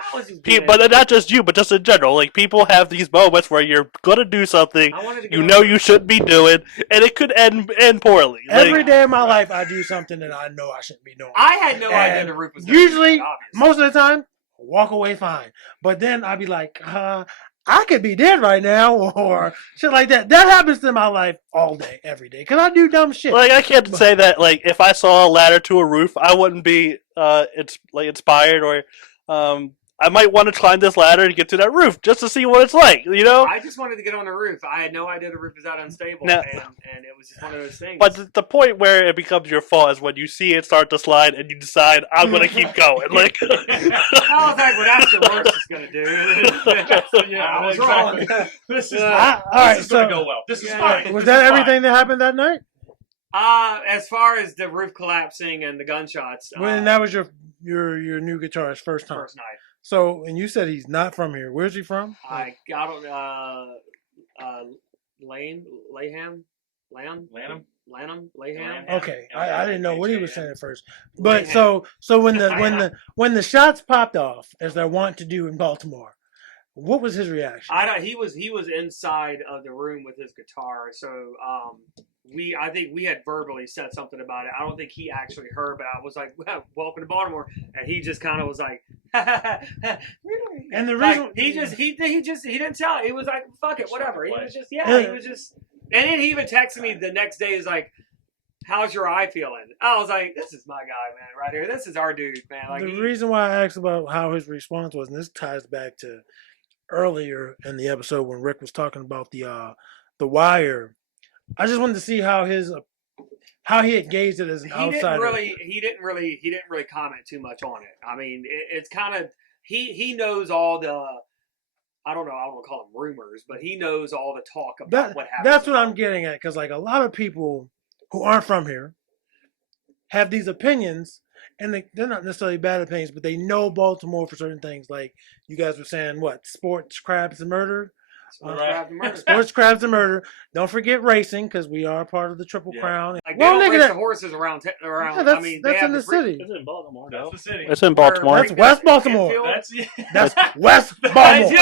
But not just you, but just in general. Like people have these moments where you're gonna do something you know you shouldn't be doing, and it could end poorly. Every Like, day of my life, I do something that I know I shouldn't be doing. I had no idea And the roof was gonna usually, be that obvious. most of the time, walk away fine. But then I'd be like, I could be dead right now, or shit like that. That happens in my life all day, every day, because I do dumb shit. like I can't say that. Like if I saw a ladder to a roof, I wouldn't be inspired or I might want to climb this ladder and get to that roof just to see what it's like. You know. I just wanted to get on the roof. I had no idea the roof was that unstable, Now- and it was just one of those things. But the point where it becomes your fault is when you see it start to slide and you decide I'm gonna keep going. Like I was like, well, that's the worst it's gonna do. Yeah, I was exactly. wrong. This is All not. right, This is going to so go well. This is Yeah. fine. was This that is fine. everything that happened that night? As far as the roof collapsing and the gunshots, When that was your new guitarist's first time. first night, So, and you said he's not from here. Where's he from? I got on Lanham. Okay, I didn't know what he was saying at first. Yeah. But so when the shots popped off, as they want to do in Baltimore, what was his reaction? He was inside of the room with his guitar, so I think we had verbally said something about it. I don't think he actually heard, but I was like, well, "Welcome to Baltimore," and he just kind of was like, And the like, reason he didn't tell. He was like, "Fuck it, whatever." He was just he was just, and then he even texted me the next day. He's like, "How's your eye feeling?" I was like, "This is my guy, man, right here. This is our dude, man." Like the reason why I asked about how his response was, and this ties back to earlier in the episode when Rick was talking about the Wire. I just wanted to see how he had gauged it as an outsider. He didn't really comment too much on it. I mean, it's kind of he knows all the I don't want to call them rumors, but he knows all the talk about what happened. That's what I'm getting at, because like a lot of people who aren't from here have these opinions, and they're not necessarily bad opinions, but they know Baltimore for certain things. Like you guys were saying, what sports, crabs, and murder. Sports, crabs, and murder. Don't forget racing, because we are part of the Triple Crown. Like well, they don't nigga, race the horses around. Yeah, that's, I mean, that's in the city. it's in Baltimore. That's the city. It's in Baltimore. That's West Baltimore. That's West Baltimore.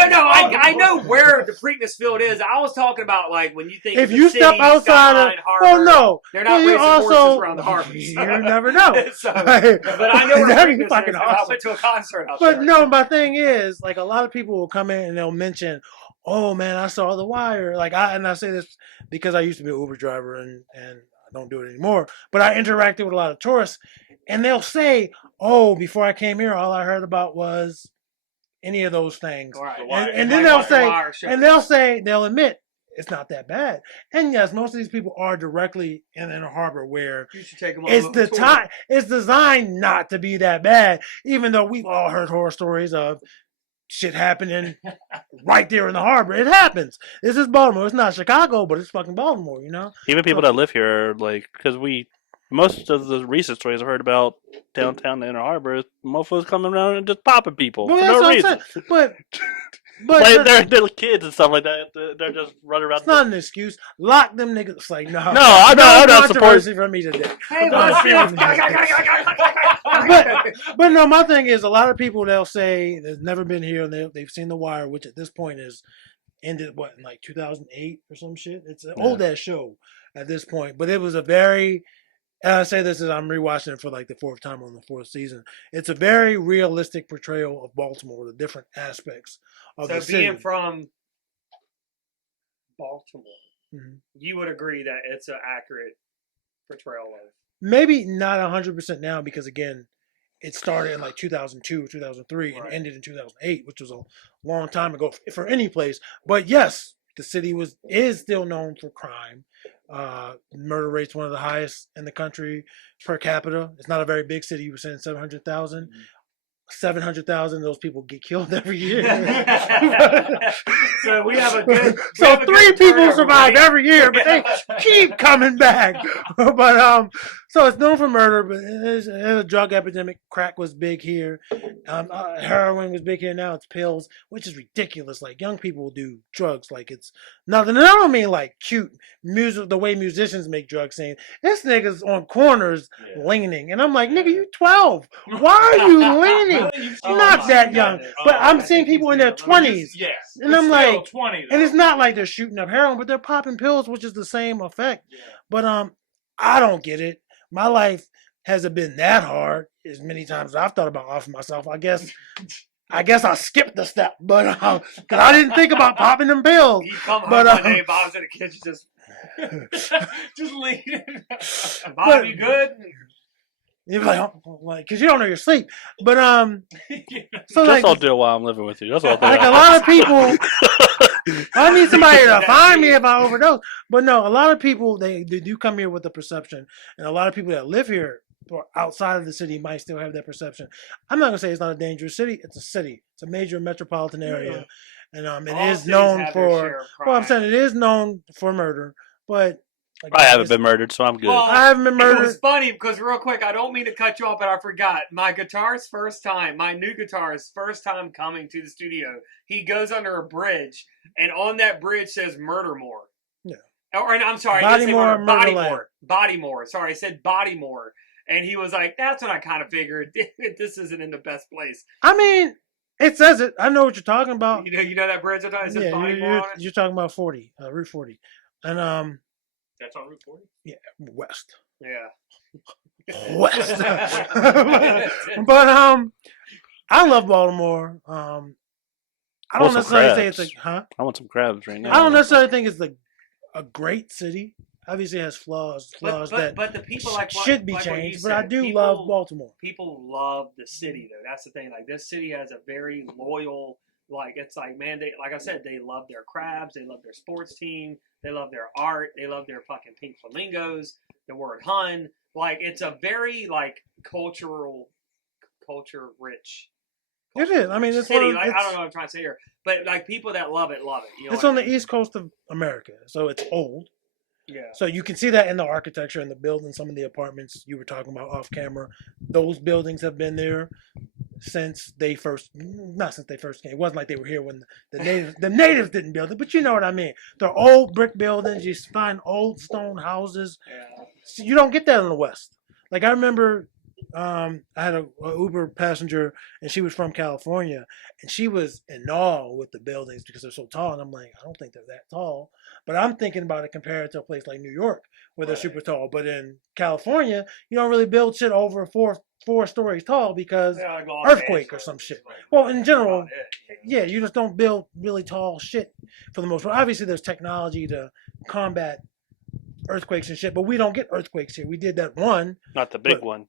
I know where the Preakness Field is. I was talking about like when you think If of the you city, step outside of, Harbor, no, they're not you racing also, horses around the harbor. You never know. But I know where That'd be Preakness fucking is. 'Cause awesome. I went to a concert out But there. no, my thing is, like, a lot of people will come in and they'll mention, "Oh man, I saw The Wire." Like, I say this because I used to be an Uber driver and I don't do it anymore. But I interacted with a lot of tourists, and they'll say, "Oh, before I came here, all I heard about was any of those things." Right. And then they'll admit it's not that bad. And yes, most of these people are directly in Inner Harbor, where You should take them on it's a the tour. time. It's designed not to be that bad, even though we've all heard horror stories of shit happening right there in the harbor. It happens. This is Baltimore. It's not Chicago, but it's fucking Baltimore. You know. Even people that live here are like, because most of the recent stories I've heard about downtown the Inner Harbor is mofos coming around and just popping people Well, for that's no what I'm reason. saying. But Like they're little kids and stuff like that. They're just running around. it's not an excuse. Lock them niggas. It's like, no. No, I'm not supporting. controversy from me today. Hey, But no, my thing is, a lot of people, they'll say they've never been here and they've seen The Wire, which at this point is ended in like 2008 or some shit. It's an old ass show at this point, but it was a very. And I say this as I'm rewatching it for like the fourth time on the fourth season. It's a very realistic portrayal of Baltimore, the different aspects of So the city. being from Baltimore, Mhm. you would agree that it's an accurate portrayal of. Maybe not 100% now, because again, it started in like 2002, 2003, and Right. ended in 2008, which was a long time ago for any place. But yes, the city is still known for crime. Murder rate's one of the highest in the country per capita. It's not a very big city. You were saying 700,000. 700,000 of those people get killed every year. So we have a good. So 3 people survive every year, but they keep coming back. But so it's known for murder, but it's a drug epidemic. Crack was big here. Heroin was big here. Now it's pills, which is ridiculous. Like young people do drugs like it's nothing. And I don't mean like cute music, the way musicians make drugs. Saying this nigga's on corners leaning, and I'm like, nigga, you 12. Why are you leaning? Not that young, but I'm seeing people in their 20s. Yes, And I'm like, 20. and it's not like they're shooting up heroin, but they're popping pills, which is the same effect. Yeah. But I don't get it. My life hasn't been that hard as many times as I've thought about offing myself. I guess I skipped the step, but because I didn't think about popping them pills. You come home But, one day, Bob's in the kitchen, just leaning. Bob, you good? You're like, because you don't know your sleep. But so That's like, all I'll do while I'm living with you. That's all I'll do. like a lot of people, I need somebody to find me if I overdose. But no, a lot of people they do come here with a perception, and a lot of people that live here or outside of the city might still have that perception. I'm not gonna say it's not a dangerous city. It's a city. It's a major metropolitan area, and it All is cities known have their share for. of Well, I'm crime. saying it is known for murder, but like, I haven't been murdered, so I'm good. Well, I haven't been It murdered. was funny because real quick, I don't mean to cut you off, but I forgot. My guitarist's first time, my new guitarist's first time coming to the studio, he goes under a bridge, and on that bridge says Murdermore. Yeah. Or I'm sorry, I didn't say Bodymore, murder. Murderland. Bodymore. Sorry, I said Bodymore. And he was like, that's what I kind of figured. This isn't in the best place. I mean, it says it. I know what you're talking about. You know that bridge? It says Yeah, Bodymore on it? you're talking about 40, Route 40, and That's on Route 40. yeah, west. Yeah. West. But I love Baltimore. I don't some necessarily say crabs. it's I want some crabs right now. I don't necessarily think it's a great city. Obviously, it has flaws But that the people like what, should be like what you changed. But I said, do people- love Baltimore. People love the city though. That's the thing. Like this city has a very loyal. Like it's like man, they like I said, they love their crabs. They love their sports team. They love their art. They love their fucking pink flamingos. The word Hun. Like it's a very like culture rich. It is. I mean, it's city. one of- Like I it's- don't know what I'm trying to say here, but like people that love it, love it. You know It's what on I the mean? east coast of America, so it's old. Yeah. So you can see that in the architecture and the buildings. Some of the apartments you were talking about off camera, those buildings have been there since they first. Not since they first came. It wasn't like they were here when the natives didn't build it, but you know what I mean. They're old brick buildings. You find old stone houses. Yeah. So you don't get that in the West. Like I remember, I had a Uber passenger, and she was from California, and she was in awe with the buildings because they're so tall. And I'm like, I don't think they're that tall. But I'm thinking about it compared to a place like New York, where they're super tall. But in California, you don't really build shit over four stories tall because Yeah, like Los earthquake or Angeles some is shit. like- Well, in general, about it, yeah, you just don't build really tall shit for the most part. Obviously, there's technology to combat earthquakes and shit, but we don't get earthquakes here. We did that one, Not the big But- one.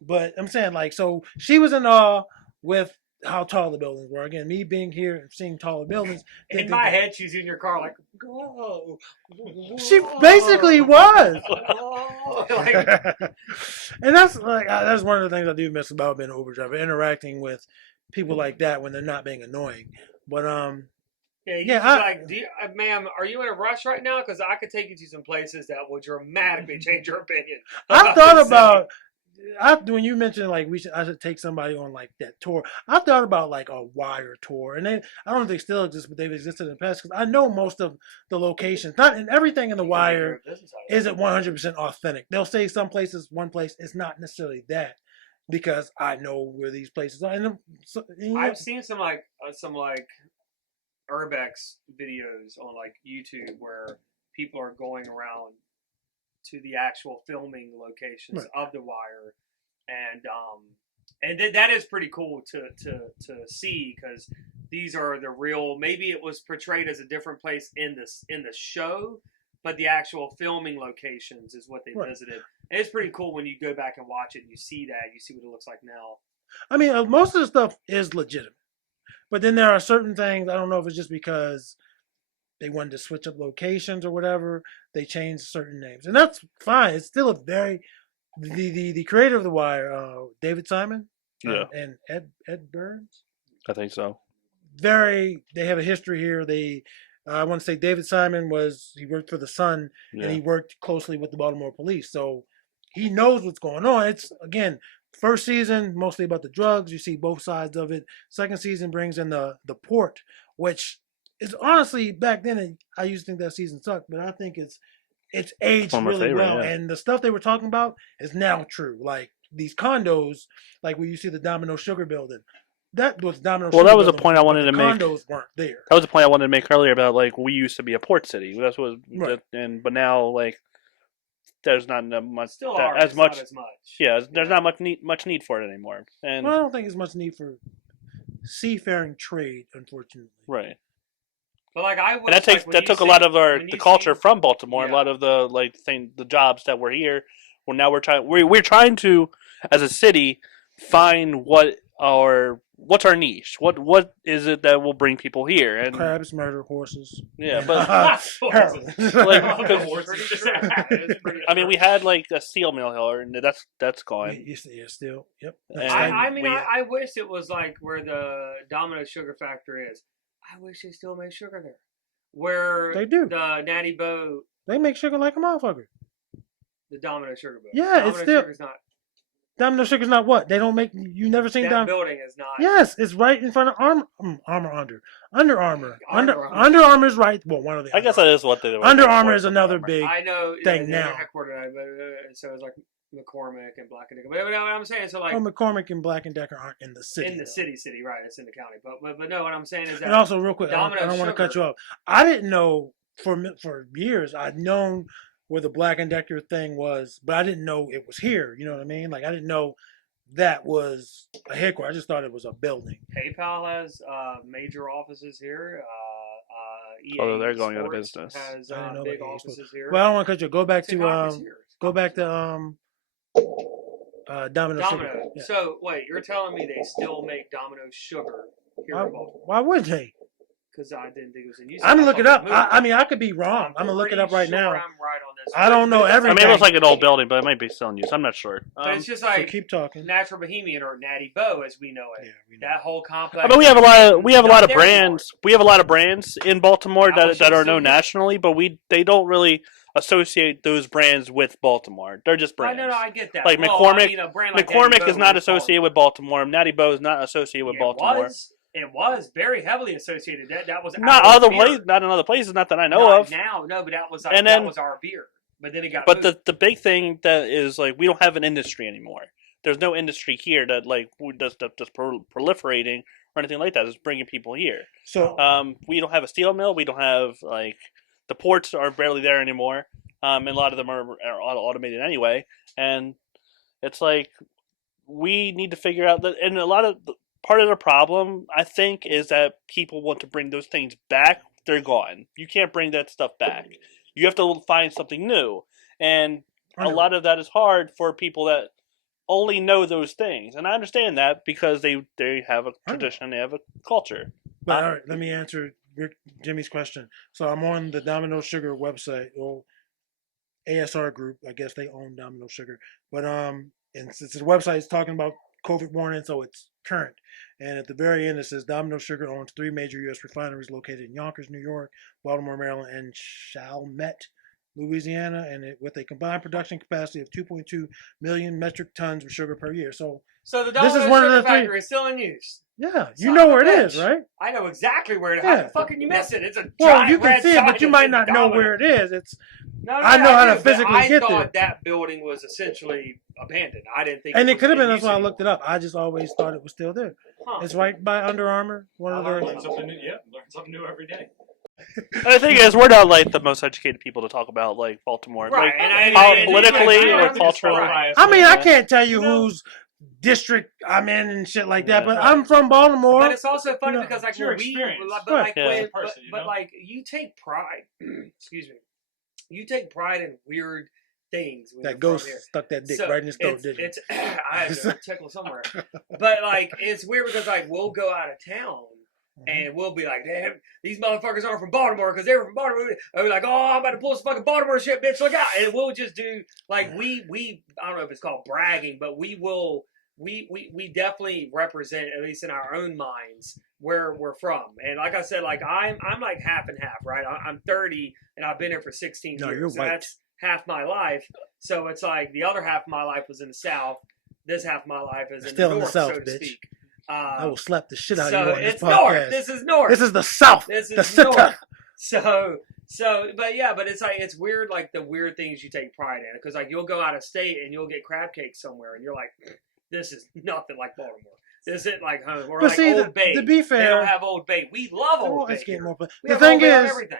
but I'm saying like, so she was in awe with how tall the buildings were. Again, me being here and seeing taller buildings. In didn't my think that- head, she's in your car like, go. She basically was. Like, And that's that's one of the things I do miss about being an Uber driver, interacting with people like that when they're not being annoying. But yeah, Yeah, like, ma'am, are you in a rush right now? Because I could take you to some places that would dramatically change your opinion. I thought the city. about when you mentioned like I should take somebody on like that tour. I thought about like a wire tour, and I don't know if they still exist, but they've existed in the past because I know most of the locations. Not in everything in the wire isn't 100% authentic. They'll say some places, one place, it's not necessarily that because I know where these places are. And I've seen some urbex videos on like YouTube where people are going around to the actual filming locations Right. of The Wire, and that is pretty cool to see because these are the real. Maybe it was portrayed as a different place in the show, but the actual filming locations is what they Right. visited. And it's pretty cool when you go back and watch it and you see that. You see what it looks like now. I mean, most of the stuff is legitimate, but then there are certain things. I don't know if it's just because they wanted to switch up locations or whatever. They changed certain names, and that's fine. It's still a very the creator of The Wire, David Simon, and Ed Burns. I think so. They have a history here. I want to say David Simon he worked for the Sun and he worked closely with the Baltimore police, so he knows what's going on. It's again, first season mostly about the drugs. You see both sides of it. Second season brings in the port, which is honestly back then I used to think that season sucked, but I think it's aged really well, and the stuff they were talking about is now true. Like these condos, like where you see the Domino Sugar building. That was Domino. Well, that was a point I wanted to make. Condos weren't there. That was a point I wanted to make earlier about like we used to be a port city. That's what, but now like there's not much Still as much. Not as much. Yeah, there's not much need for it anymore. And I don't think there's much need for seafaring trade, unfortunately. Right. But like I wish, and that took a lot of the culture from Baltimore. A lot of the jobs that were here. Well, now we're trying to, as a city, find what's our niche? What is it that will bring people here? And crabs, murder, horses. Yeah, but I mean, we had like a steel mill here, and that's gone. Yeah, still, yep. I wish it was like where the Domino Sugar Factory is. I wish they still make sugar there. Where they do the Natty Boh. They make sugar like a motherfucker. The Domino Sugar Boh. Yeah, Domino it's still. Sugar's not. Domino Sugar's not what? They don't make. You never seen that building is not. Yes, it's right in front of Under Armour. Under Armour is right. Well, one of the. I guess that is what they do. Under Armour is another big. I know thing now. Headquartered, so it's like McCormick and Black and Decker. But you know what I'm saying? So like, McCormick and Black and Decker aren't in the city. In the city, right? It's in the county. But no, what I'm saying is that. And also, real quick, I don't want to cut you off. I didn't know for years. I'd known where the Black and Decker thing was, but I didn't know it was here. You know what I mean? Like I didn't know that was a headquarters. I just thought it was a building. PayPal has major offices here. EA Although they're going out of business. Has big offices here. Well, I don't want to cut you. Go back to Domino Sugar. Yeah. So wait, you're telling me they still make Domino Sugar here in Baltimore? Why would they? Because I didn't think it was in use. I'm gonna look it up. I mean, I could be wrong. I'm gonna look it up right now. I'm right on this. I don't know everything. I mean, it looks like an old building, but it might be still in use. I'm not sure. But it's just like so keep talking. Natural Bohemian or Natty Boh, as we know it. Yeah, we know that whole complex. I mean, we have a lot of brands. We have a lot of brands in Baltimore that are known nationally, but they don't really associate those brands with Baltimore. They're just brands. No, I get that. Like McCormick. McCormick is not associated with Baltimore. Natty Boh is not associated with Baltimore. It was very heavily associated. That was not in other places. Not that I know of. Now, no, but that was that was our beer. But then it got. But the big thing that is like we don't have an industry anymore. There's no industry here that like just proliferating or anything like that. It's bringing people here. So we don't have a steel mill. We don't have like the ports are barely there anymore. And a lot of them are automated anyway. And it's like we need to figure out that, and a lot of. Part of the problem, I think, is that people want to bring those things back. They're gone. You can't bring that stuff back. You have to find something new. And a lot of that is hard for people that only know those things. And I understand that because they have a tradition, they have a culture. But all right, let me answer Jimmy's question. So I'm on the Domino Sugar website, or ASR Group. I guess they own Domino Sugar. But and since the website is talking about COVID warning, so it's current. And at the very end, it says Domino Sugar owns 3 major U.S. refineries located in Yonkers, New York, Baltimore, Maryland, and Chalmette, Louisiana, and with a combined production capacity of 2.2 million metric tons of sugar per year. So the Domino Sugar Factory is still in use. Yeah, you know where it is, right? I know exactly where it is. How the fuck can you miss it? It's a giant you can see it, but you might not know where it is. I know how to physically get there. I thought that building was essentially abandoned. I didn't think. And it could have been. That's why I looked it up. I just always thought it was still there. Huh. It's right by Under Armour. Learn something new every day. The thing is, we're not like the most educated people to talk about like Baltimore, right? Like, politically or culturally. I mean, I can't tell you whose district I'm in and shit like that, but I'm from Baltimore. But it's also funny because like your experience, like you take pride. Excuse me. You take pride in weird things. When That you're ghost from here. stuck that dick So right in his throat, didn't it's I have to tickle somewhere, but like it's weird because like we'll go out of town and we'll be like, damn, these motherfuckers aren't from Baltimore because they were from Baltimore. And we're like, oh, I'm about to pull some fucking Baltimore shit, bitch, look out! And we'll just do like we I don't know if it's called bragging, but we will. We definitely represent, at least in our own minds, where we're from. And like I said, like I'm like half and half, right? I'm 30 and I've been here for 16 No, years. you're So white. that's half my life. So it's like the other half of my life was in the South. This half of my life is in Still the in the North, South, so to bitch. speak. I will slap the shit out of So you on this it's podcast. North. This is North. This is the South. This the is city. North. So, but yeah, but it's like it's weird, like the weird things you take pride in, because like you'll go out of state and you'll get crab cakes somewhere, and you're like, this is nothing like Baltimore. This isn't like home. Or But like see, Old Bay. to be They fair, don't have Old Bay. We love Old Bay. let's get more. We The have thing Old Bay on is, everything.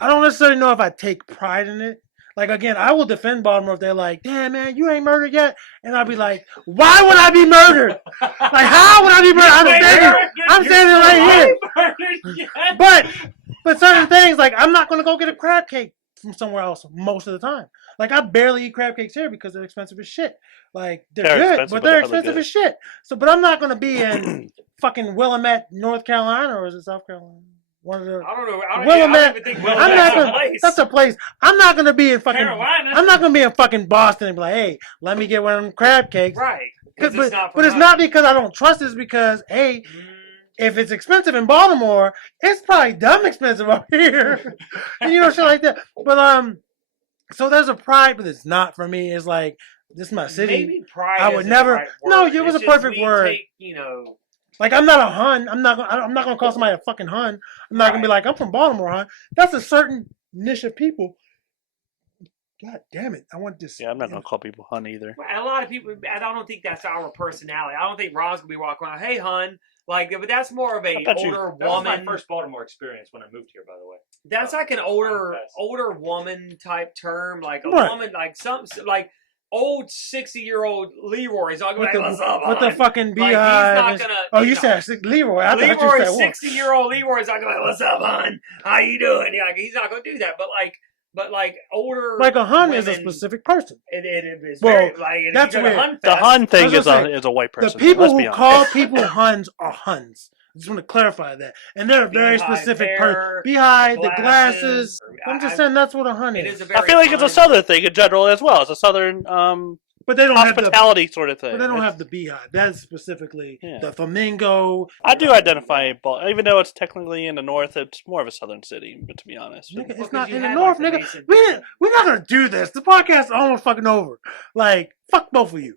I don't necessarily know if I take pride in it. Like again, I will defend Baltimore if they're like, "Damn man, you ain't murdered yet," and I'll be like, "Why would I be murdered? Like how would I be murdered? I'm standing right here." But certain things, like I'm not gonna go get a crab cake from somewhere else most of the time. Like I barely eat crab cakes here because they're expensive as shit. Like they're good, expensive, but but they're they're hella expensive good. as shit. So, but I'm not gonna be in fucking Willamette, North Carolina, or is it South Carolina? One of the I don't know. I don't Willamette. even think I'm Willamette's not a gonna. place. That's a place. I'm not gonna be in fucking. Carolina. I'm not gonna be in fucking Boston and be like, hey, let me get one of them crab cakes. Right. But It's it's not because I don't trust it. It's because hey, if it's expensive in Baltimore, it's probably dumb expensive up here. You know, shit like that. But so there's a pride, but it's not for me. It's like this is my city. Maybe pride. I would isn't never- The right word. no, it was It's a just perfect we word. Take, you know. Like I'm not a Hun. I'm not gonna call somebody a fucking Hun. I'm not gonna be like I'm from Baltimore, Hun. That's a certain niche of people. God damn it! I want this. Yeah, I'm not gonna call people hun either. A lot of people. I don't think that's our personality. I don't think Ron's gonna be walking around, "Hey, hun." Like, but that's more of a bet you- older That was my woman. first Baltimore experience when I moved here, by the way. That's like an Fest. older woman type term, like a Right. woman, like some like old 60-year-old Leroy's not With going to what's up, the hon?" fucking Like, he's beehive. not and- gonna. oh, you said Leroy. I thought you Leroy, said what? 60-year-old Leroy's not going, "What's up, hon? How you doing?" Yeah, he's not going to do that. But like older, Like a Hun is a women, specific person. It is Well, very like if that's you go to weird. Hun The Fest, hun thing I was gonna is a white The person. people Let's who be honest. call people Huns are Huns. I just want to clarify that. And they're a very Beehive specific hair, person. Beehive, the glasses. I'm just saying that's what a Hun It is. is a very I feel like it's a Hun- southern thing in general as well. It's a southern But they don't have the. hospitality sort of thing. But they don't It's- have the beehive. That's specifically Yeah. the flamingo. I do identify, even though it's technically in the north, it's more of a southern city. But to be honest, Nigga, Well, it's 'cause not you in the had, north, like, the nigga. recent- We're not gonna do this. The podcast is almost fucking over. Like, fuck both of you.